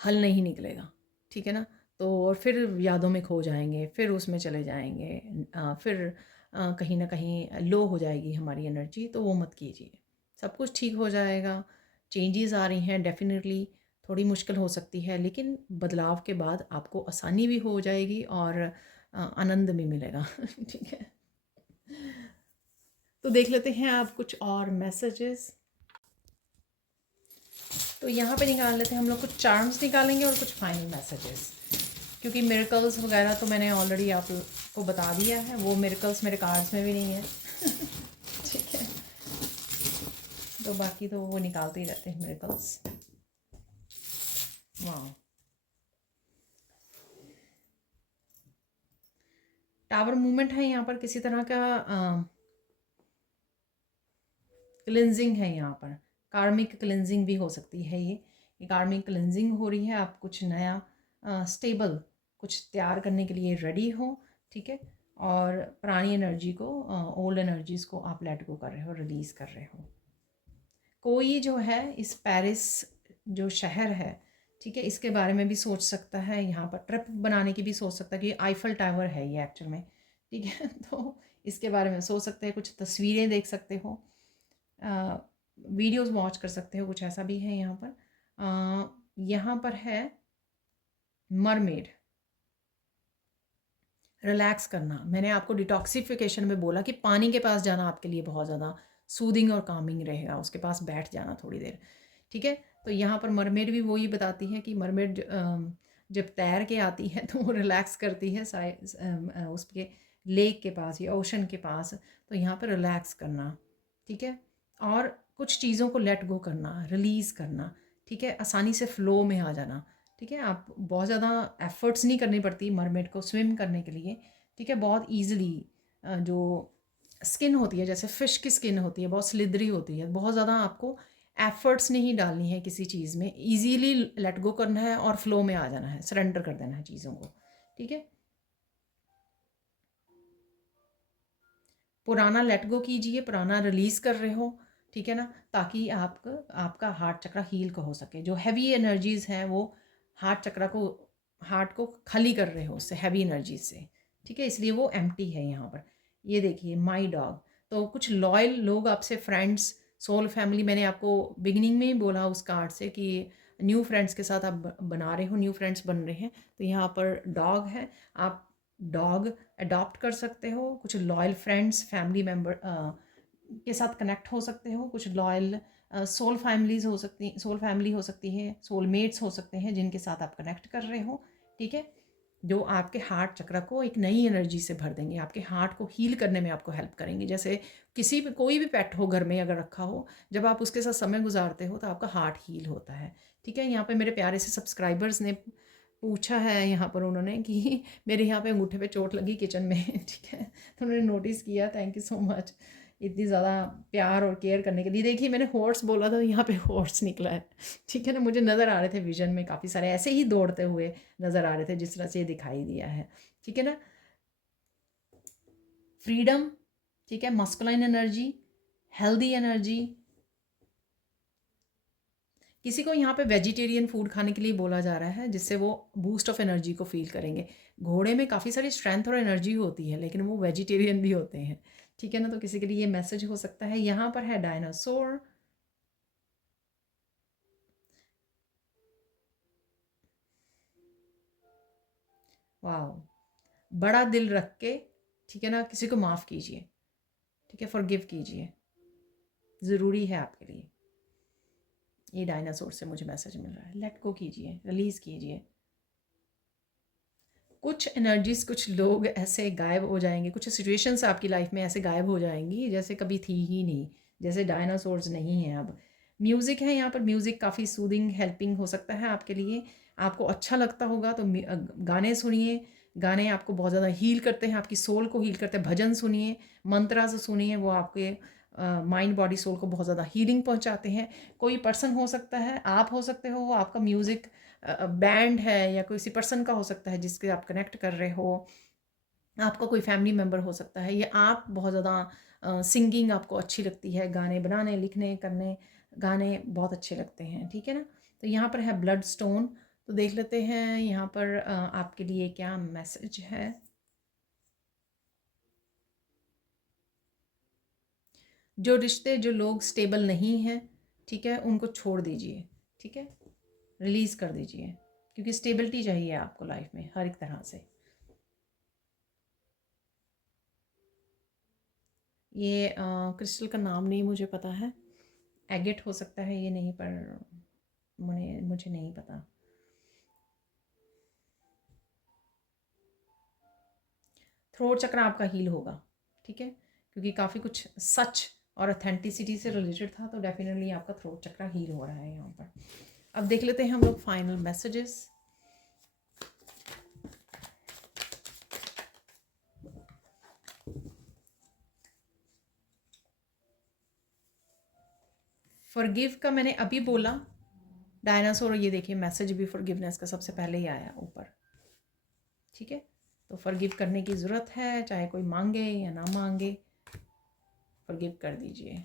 हल नहीं निकलेगा, ठीक है ना? तो और फिर यादों में खो जाएँगे, फिर उसमें चले जाएँगे, फिर कहीं न कहीं लो हो जाएगी हमारी एनर्जी, तो वो मत कीजिए। सब कुछ ठीक हो जाएगा, चेंजेज़ आ रही हैं डेफ़िनिटली, थोड़ी मुश्किल हो सकती है, लेकिन बदलाव के बाद आपको आसानी भी हो जाएगी और आनंद भी मिलेगा, ठीक है? तो देख लेते हैं आप कुछ और मैसेजेस। तो यहाँ पे निकाल लेते हैं हम लोग, कुछ चार्म्स निकालेंगे और कुछ फाइनल मैसेजेस, क्योंकि मिरेकल्स वगैरह तो मैंने ऑलरेडी आपको बता दिया है, वो मिरेकल्स मेरे कार्ड्स में भी नहीं है ठीक है? तो बाकी तो वो निकालते ही रहते हैं मिरेकल्स। वाह, टावर मूवमेंट है यहाँ पर, किसी तरह का क्लिनजिंग है यहाँ पर, कार्मिक क्लिनजिंग भी हो सकती है ये कार्मिक क्लिनजिंग हो रही है। आप कुछ नया स्टेबल कुछ तैयार करने के लिए रेडी हो, ठीक है। और पुरानी एनर्जी को, ओल्ड एनर्जीज को आप लेट गो कर रहे हो, रिलीज़ कर रहे हो। कोई जो है इस पेरिस जो शहर है, ठीक है, इसके बारे में भी सोच सकता है, यहाँ पर ट्रिप बनाने की भी सोच सकता है कि आईफल टावर है ये एक्चुअल में, ठीक है। तो इसके बारे में सोच सकते हैं, कुछ तस्वीरें देख सकते हो, वीडियोस वॉच कर सकते हो, कुछ ऐसा भी है यहाँ पर। यहाँ पर है मरमेड, रिलैक्स करना। मैंने आपको डिटॉक्सिफिकेशन में बोला कि पानी के पास जाना आपके लिए बहुत ज़्यादा सूदिंग और कामिंग रहेगा, उसके पास बैठ जाना थोड़ी देर, ठीक है। तो यहाँ पर मरमेड भी वही बताती है कि मरमेड जब तैर के आती है तो वो रिलैक्स करती है उसके लेक के पास या ओशन के पास। तो यहाँ पर रिलैक्स करना, ठीक है, और कुछ चीज़ों को लेट गो करना, रिलीज़ करना, ठीक है, आसानी से फ़्लो में आ जाना, ठीक है। आप बहुत ज़्यादा एफ़र्ट्स नहीं करनी पड़ती मरमेड को स्विम करने के लिए, ठीक है। बहुत ईज़िली जो स्किन होती है, जैसे फ़िश की स्किन होती है, बहुत स्लिदरी होती है, बहुत ज़्यादा आपको एफ़र्ट्स नहीं डालनी है किसी चीज़ में, ईज़िली लेट गो करना है और फ़्लो में आ जाना है, सरेंडर कर देना है चीज़ों को, ठीक है। पुराना लेट गो कीजिए, पुराना रिलीज़ कर रहे हो, ठीक है ना, ताकि आपका हार्ट चक्र हील का हो सके। जो हैवी एनर्जीज़ हैं वो हार्ट को खाली कर रहे हो उससे, हैवी एनर्जीज से, ठीक है, इसलिए वो एम्प्टी है यहाँ पर। ये देखिए माई डॉग, तो कुछ लॉयल लोग आपसे, फ्रेंड्स, सोल फैमिली, मैंने आपको बिगिनिंग में ही बोला उस कार्ड से कि न्यू फ्रेंड्स के साथ आप बना रहे हो, न्यू फ्रेंड्स बन रहे हैं। तो यहाँ पर डॉग है, आप डॉग अडॉप्ट कर सकते हो, कुछ लॉयल फ्रेंड्स, फैमिली मेम्बर के साथ कनेक्ट हो सकते हो, कुछ लॉयल सोल फैमिलीज हो सकती, सोल फैमिली हो सकती है, सोलमेट्स हो सकते हैं जिनके साथ आप कनेक्ट कर रहे हो, ठीक है, जो आपके हार्ट चक्र को एक नई एनर्जी से भर देंगे, आपके हार्ट को हील करने में आपको हेल्प करेंगे। जैसे कोई भी पेट हो घर में अगर रखा हो, जब आप उसके साथ समय गुजारते हो तो आपका हार्ट हील होता है, ठीक है। यहाँ पे मेरे प्यारे से सब्सक्राइबर्स ने पूछा है यहाँ पर उन्होंने कि मेरे यहाँ पे अंगूठे पे चोट लगी किचन में, ठीक है, तो उन्होंने नोटिस किया, थैंक यू सो मच इतनी ज़्यादा प्यार और केयर करने के लिए। देखिए मैंने हॉर्स बोला था, यहाँ पे हॉर्स निकला है, ठीक है ना, मुझे नज़र आ रहे थे विजन में काफ़ी सारे ऐसे ही दौड़ते हुए नज़र आ रहे थे जिस तरह से ये दिखाई दिया है, ठीक है ना। फ्रीडम, ठीक है, मस्कुलाइन एनर्जी, हेल्दी एनर्जी। किसी को यहाँ पे वेजिटेरियन फूड खाने के लिए बोला जा रहा है जिससे वो बूस्ट ऑफ एनर्जी को फील करेंगे। घोड़े में काफ़ी सारी स्ट्रेंथ और एनर्जी होती है लेकिन वो वेजिटेरियन भी होते हैं, ठीक है ना, तो किसी के लिए ये मैसेज हो सकता है। यहाँ पर है डायनासोर, वाह, बड़ा दिल रख के, ठीक है ना, किसी को माफ़ कीजिए, ठीक है, फॉरगिव कीजिए, ज़रूरी है आपके लिए। ये डायनासोर से मुझे मैसेज मिल रहा है, लेट गो कीजिए, रिलीज़ कीजिए। कुछ एनर्जीज, कुछ लोग ऐसे गायब हो जाएंगे, कुछ सिचुएशंस आपकी लाइफ में ऐसे गायब हो जाएंगी जैसे कभी थी ही नहीं, जैसे डायनासोर्स नहीं हैं अब। म्यूज़िक है यहाँ पर, म्यूज़िक काफ़ी सूदिंग हेल्पिंग हो सकता है आपके लिए। आपको अच्छा लगता होगा तो गाने सुनिए, गाने आपको बहुत ज़्यादा हील करते हैं, आपकी सोल को हील करते हैं। भजन सुनिए, मंत्रास सुनिए, वो आपके माइंड बॉडी सोल को बहुत ज़्यादा हीलिंग पहुँचाते हैं। कोई पर्सन हो सकता है, आप हो सकते हो, वो आपका म्यूज़िक बैंड है या किसी पर्सन का हो सकता है जिसके आप कनेक्ट कर रहे हो, आपका कोई फैमिली मेम्बर हो सकता है, या आप बहुत ज़्यादा सिंगिंग आपको अच्छी लगती है, गाने बनाने, लिखने, करने, गाने बहुत अच्छे लगते हैं, ठीक है ना। तो यहाँ पर है ब्लड स्टोन, तो देख लेते हैं यहाँ पर आपके लिए क्या मैसेज है। जो रिश्ते, जो लोग स्टेबल नहीं हैं, ठीक है, उनको छोड़ दीजिए, ठीक है, रिलीज़ कर दीजिए, क्योंकि स्टेबिलिटी चाहिए आपको लाइफ में हर एक तरह से। ये क्रिस्टल का नाम नहीं मुझे पता है, एगेट हो सकता है ये, नहीं, पर मुझे नहीं पता। थ्रोट चक्र आपका हील होगा, ठीक है, क्योंकि काफ़ी कुछ सच और ऑथेंटिसिटी से रिलेटेड था, तो डेफिनेटली आपका थ्रोट चक्र हील हो रहा है यहाँ पर। अब देख लेते हैं हम लोग फाइनल मैसेजेस। फॉरगिव का मैंने अभी बोला, डायनासोर, ये देखिए मैसेज भी फॉरगिवनेस का सबसे पहले ही आया ऊपर, ठीक है। तो फॉरगिव करने की ज़रूरत है, चाहे कोई मांगे या ना मांगे, फॉरगिव कर दीजिए।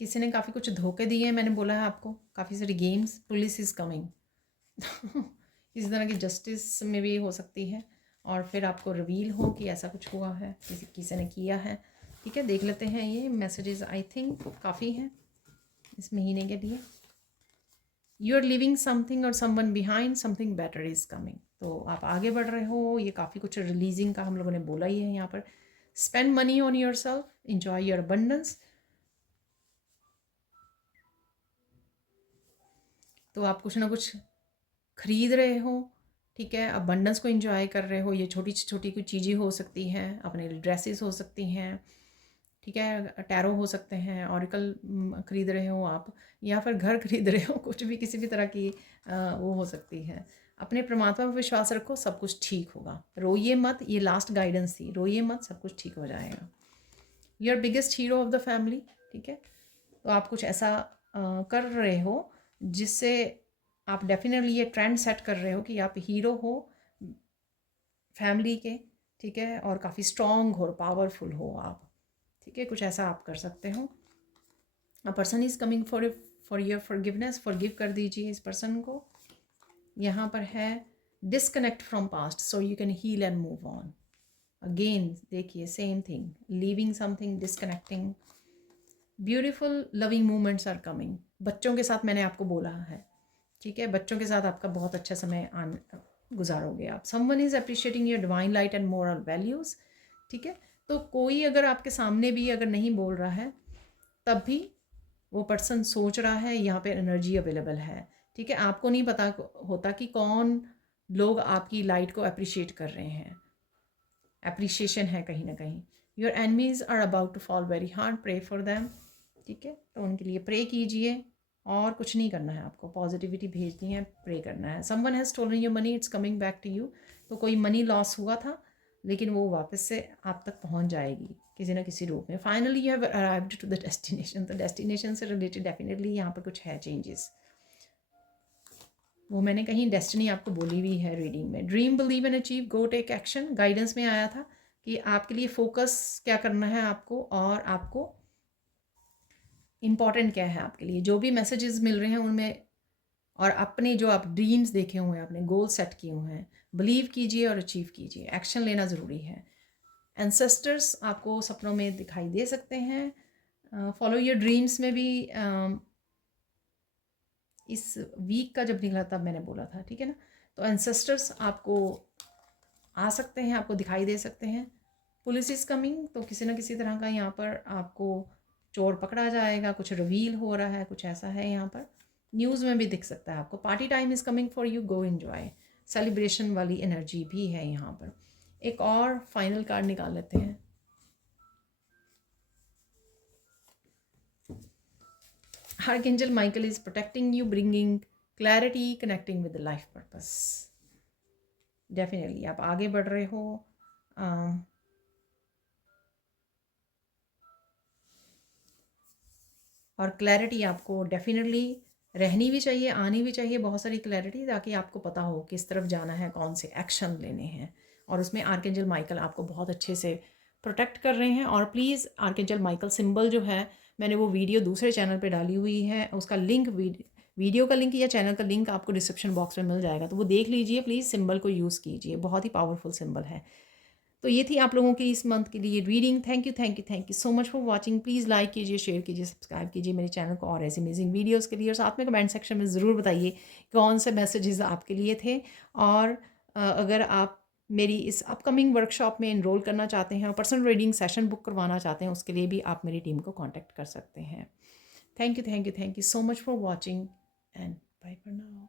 किसी ने काफ़ी कुछ धोखे दिए हैं, मैंने बोला है आपको, काफ़ी सारी गेम्स, पुलिस इज़ कमिंग इस तरह की जस्टिस में भी हो सकती है, और फिर आपको रिवील हो कि ऐसा कुछ हुआ है, किसी ने किया है, ठीक है। देख लेते हैं ये मैसेजेस, आई थिंक काफ़ी हैं इस महीने के लिए। यू आर लिविंग समथिंग और someone behind, something better is coming. तो आप आगे बढ़ रहे हो, ये काफ़ी कुछ रिलीजिंग का हम लोगों ने बोला ही है यहाँ पर। Spend money on your self, enjoy your abundance. तो आप कुछ ना कुछ खरीद रहे हो, ठीक है, अबंडेंस को एंजॉय कर रहे हो। ये छोटी छोटी कुछ चीज़ें हो सकती हैं, अपने ड्रेसेस हो सकती हैं, ठीक है, टैरो हो सकते हैं, ऑरिकल खरीद रहे हो आप, या फिर घर खरीद रहे हो, कुछ भी किसी भी तरह की वो हो सकती है। अपने परमात्मा पर विश्वास रखो, सब कुछ ठीक होगा। रोइए मत, ये लास्ट गाइडेंस थी, रोइए मत, सब कुछ ठीक हो जाएगा। You are biggest hero of the family, ठीक है। तो आप कुछ ऐसा कर रहे हो जिससे आप डेफिनेटली ये ट्रेंड सेट कर रहे हो कि आप हीरो हो फैमिली के, ठीक है, और काफ़ी स्ट्रॉन्ग हो, पावरफुल हो आप, ठीक है, कुछ ऐसा आप कर सकते हो। A person is coming for your forgiveness, forgive कर दीजिए इस पर्सन को। यहाँ पर है disconnect from past so you can heal and move on. Again देखिए same thing, leaving something, disconnecting. Beautiful loving moments are coming. बच्चों के साथ मैंने आपको बोला है, ठीक है, बच्चों के साथ आपका बहुत अच्छा समय गुजारोगे आप। Someone is appreciating your divine light and moral values, ठीक है। तो कोई अगर आपके सामने भी अगर नहीं बोल रहा है, तब भी वो पर्सन सोच रहा है, यहाँ पे एनर्जी अवेलेबल है, ठीक है। आपको नहीं पता होता कि कौन लोग आपकी लाइट को अप्रिशिएट कर रहे हैं, अप्रिशिएशन है कहीं ना कहीं। Your enemies are about to fall very hard, pray for them, ठीक है। तो उनके लिए प्रे कीजिए, और कुछ नहीं करना है आपको, पॉजिटिविटी भेजनी है, प्रे करना है। Someone has stolen your money, it's coming back to you. तो कोई मनी लॉस हुआ था, लेकिन वो वापस से आप तक पहुंच जाएगी किसी ना किसी रूप में। Finally you have arrived to the destination. तो डेस्टिनेशन से रिलेटेड डेफिनेटली यहाँ पर कुछ है चेंजेस, वो मैंने कहीं डेस्टिनी आपको बोली हुई है रीडिंग में। Dream, believe and achieve, go take action, guidance में आया था कि आपके लिए फोकस क्या करना है आपको, और आपको इम्पॉर्टेंट क्या है आपके लिए। जो भी मैसेजेस मिल रहे हैं उनमें, और अपने जो आप ड्रीम्स देखे हुए हैं, अपने गोल सेट किए हुए हैं, बिलीव कीजिए और अचीव कीजिए, एक्शन लेना ज़रूरी है। एंसेस्टर्स आपको सपनों में दिखाई दे सकते हैं। फॉलो योर ड्रीम्स में भी इस वीक का जब निकला तब मैंने बोला था, ठीक है ना। तो एंसेस्टर्स आपको आ सकते हैं, आपको दिखाई दे सकते हैं। पुलिस इज़ कमिंग, तो किसी ना किसी तरह का यहाँ पर आपको चोर पकड़ा जाएगा, कुछ रिवील हो रहा है, कुछ ऐसा है यहाँ पर। न्यूज़ में भी दिख सकता है आपको। Party time is coming for you, go enjoy. Celebration वाली एनर्जी भी है यहाँ पर। एक और फाइनल कार्ड निकाल लेते हैं। Archangel Michael is protecting you, bringing clarity, connecting with the life purpose. Definitely आप आगे बढ़ रहे हो, और क्लैरिटी आपको डेफिनेटली रहनी भी चाहिए, आनी भी चाहिए, बहुत सारी क्लैरिटी, ताकि आपको पता हो किस तरफ जाना है, कौन से एक्शन लेने हैं। और उसमें आर्कएंजल माइकल आपको बहुत अच्छे से प्रोटेक्ट कर रहे हैं। और प्लीज़ आर्कएंजल माइकल सिंबल जो है, मैंने वो वीडियो दूसरे चैनल पे डाली हुई है, उसका लिंक, वीडियो का लिंक या चैनल का लिंक आपको डिस्क्रिप्शन बॉक्स में मिल जाएगा, तो वो देख लीजिए प्लीज़, सिंबल को यूज़ कीजिए, बहुत ही पावरफुल सिंबल है। तो ये थी आप लोगों की इस मंथ के लिए reading. Thank you, thank you, thank you so much for watching. Please like कीजिए, शेयर कीजिए, सब्सक्राइब कीजिए मेरे चैनल को और ऐसी अमेजिंग वीडियोस के लिए। और साथ में कमेंट सेक्शन में ज़रूर बताइए कौन से मैसेजेस आपके लिए थे। और अगर आप मेरी इस अपकमिंग वर्कशॉप में इनरोल करना चाहते हैं और पर्सनल रीडिंग सेशन बुक करवाना चाहते हैं, उसके लिए भी आप मेरी टीम को कॉन्टैक्ट कर सकते हैं। Thank you, thank you, thank you so much for watching, and bye for now.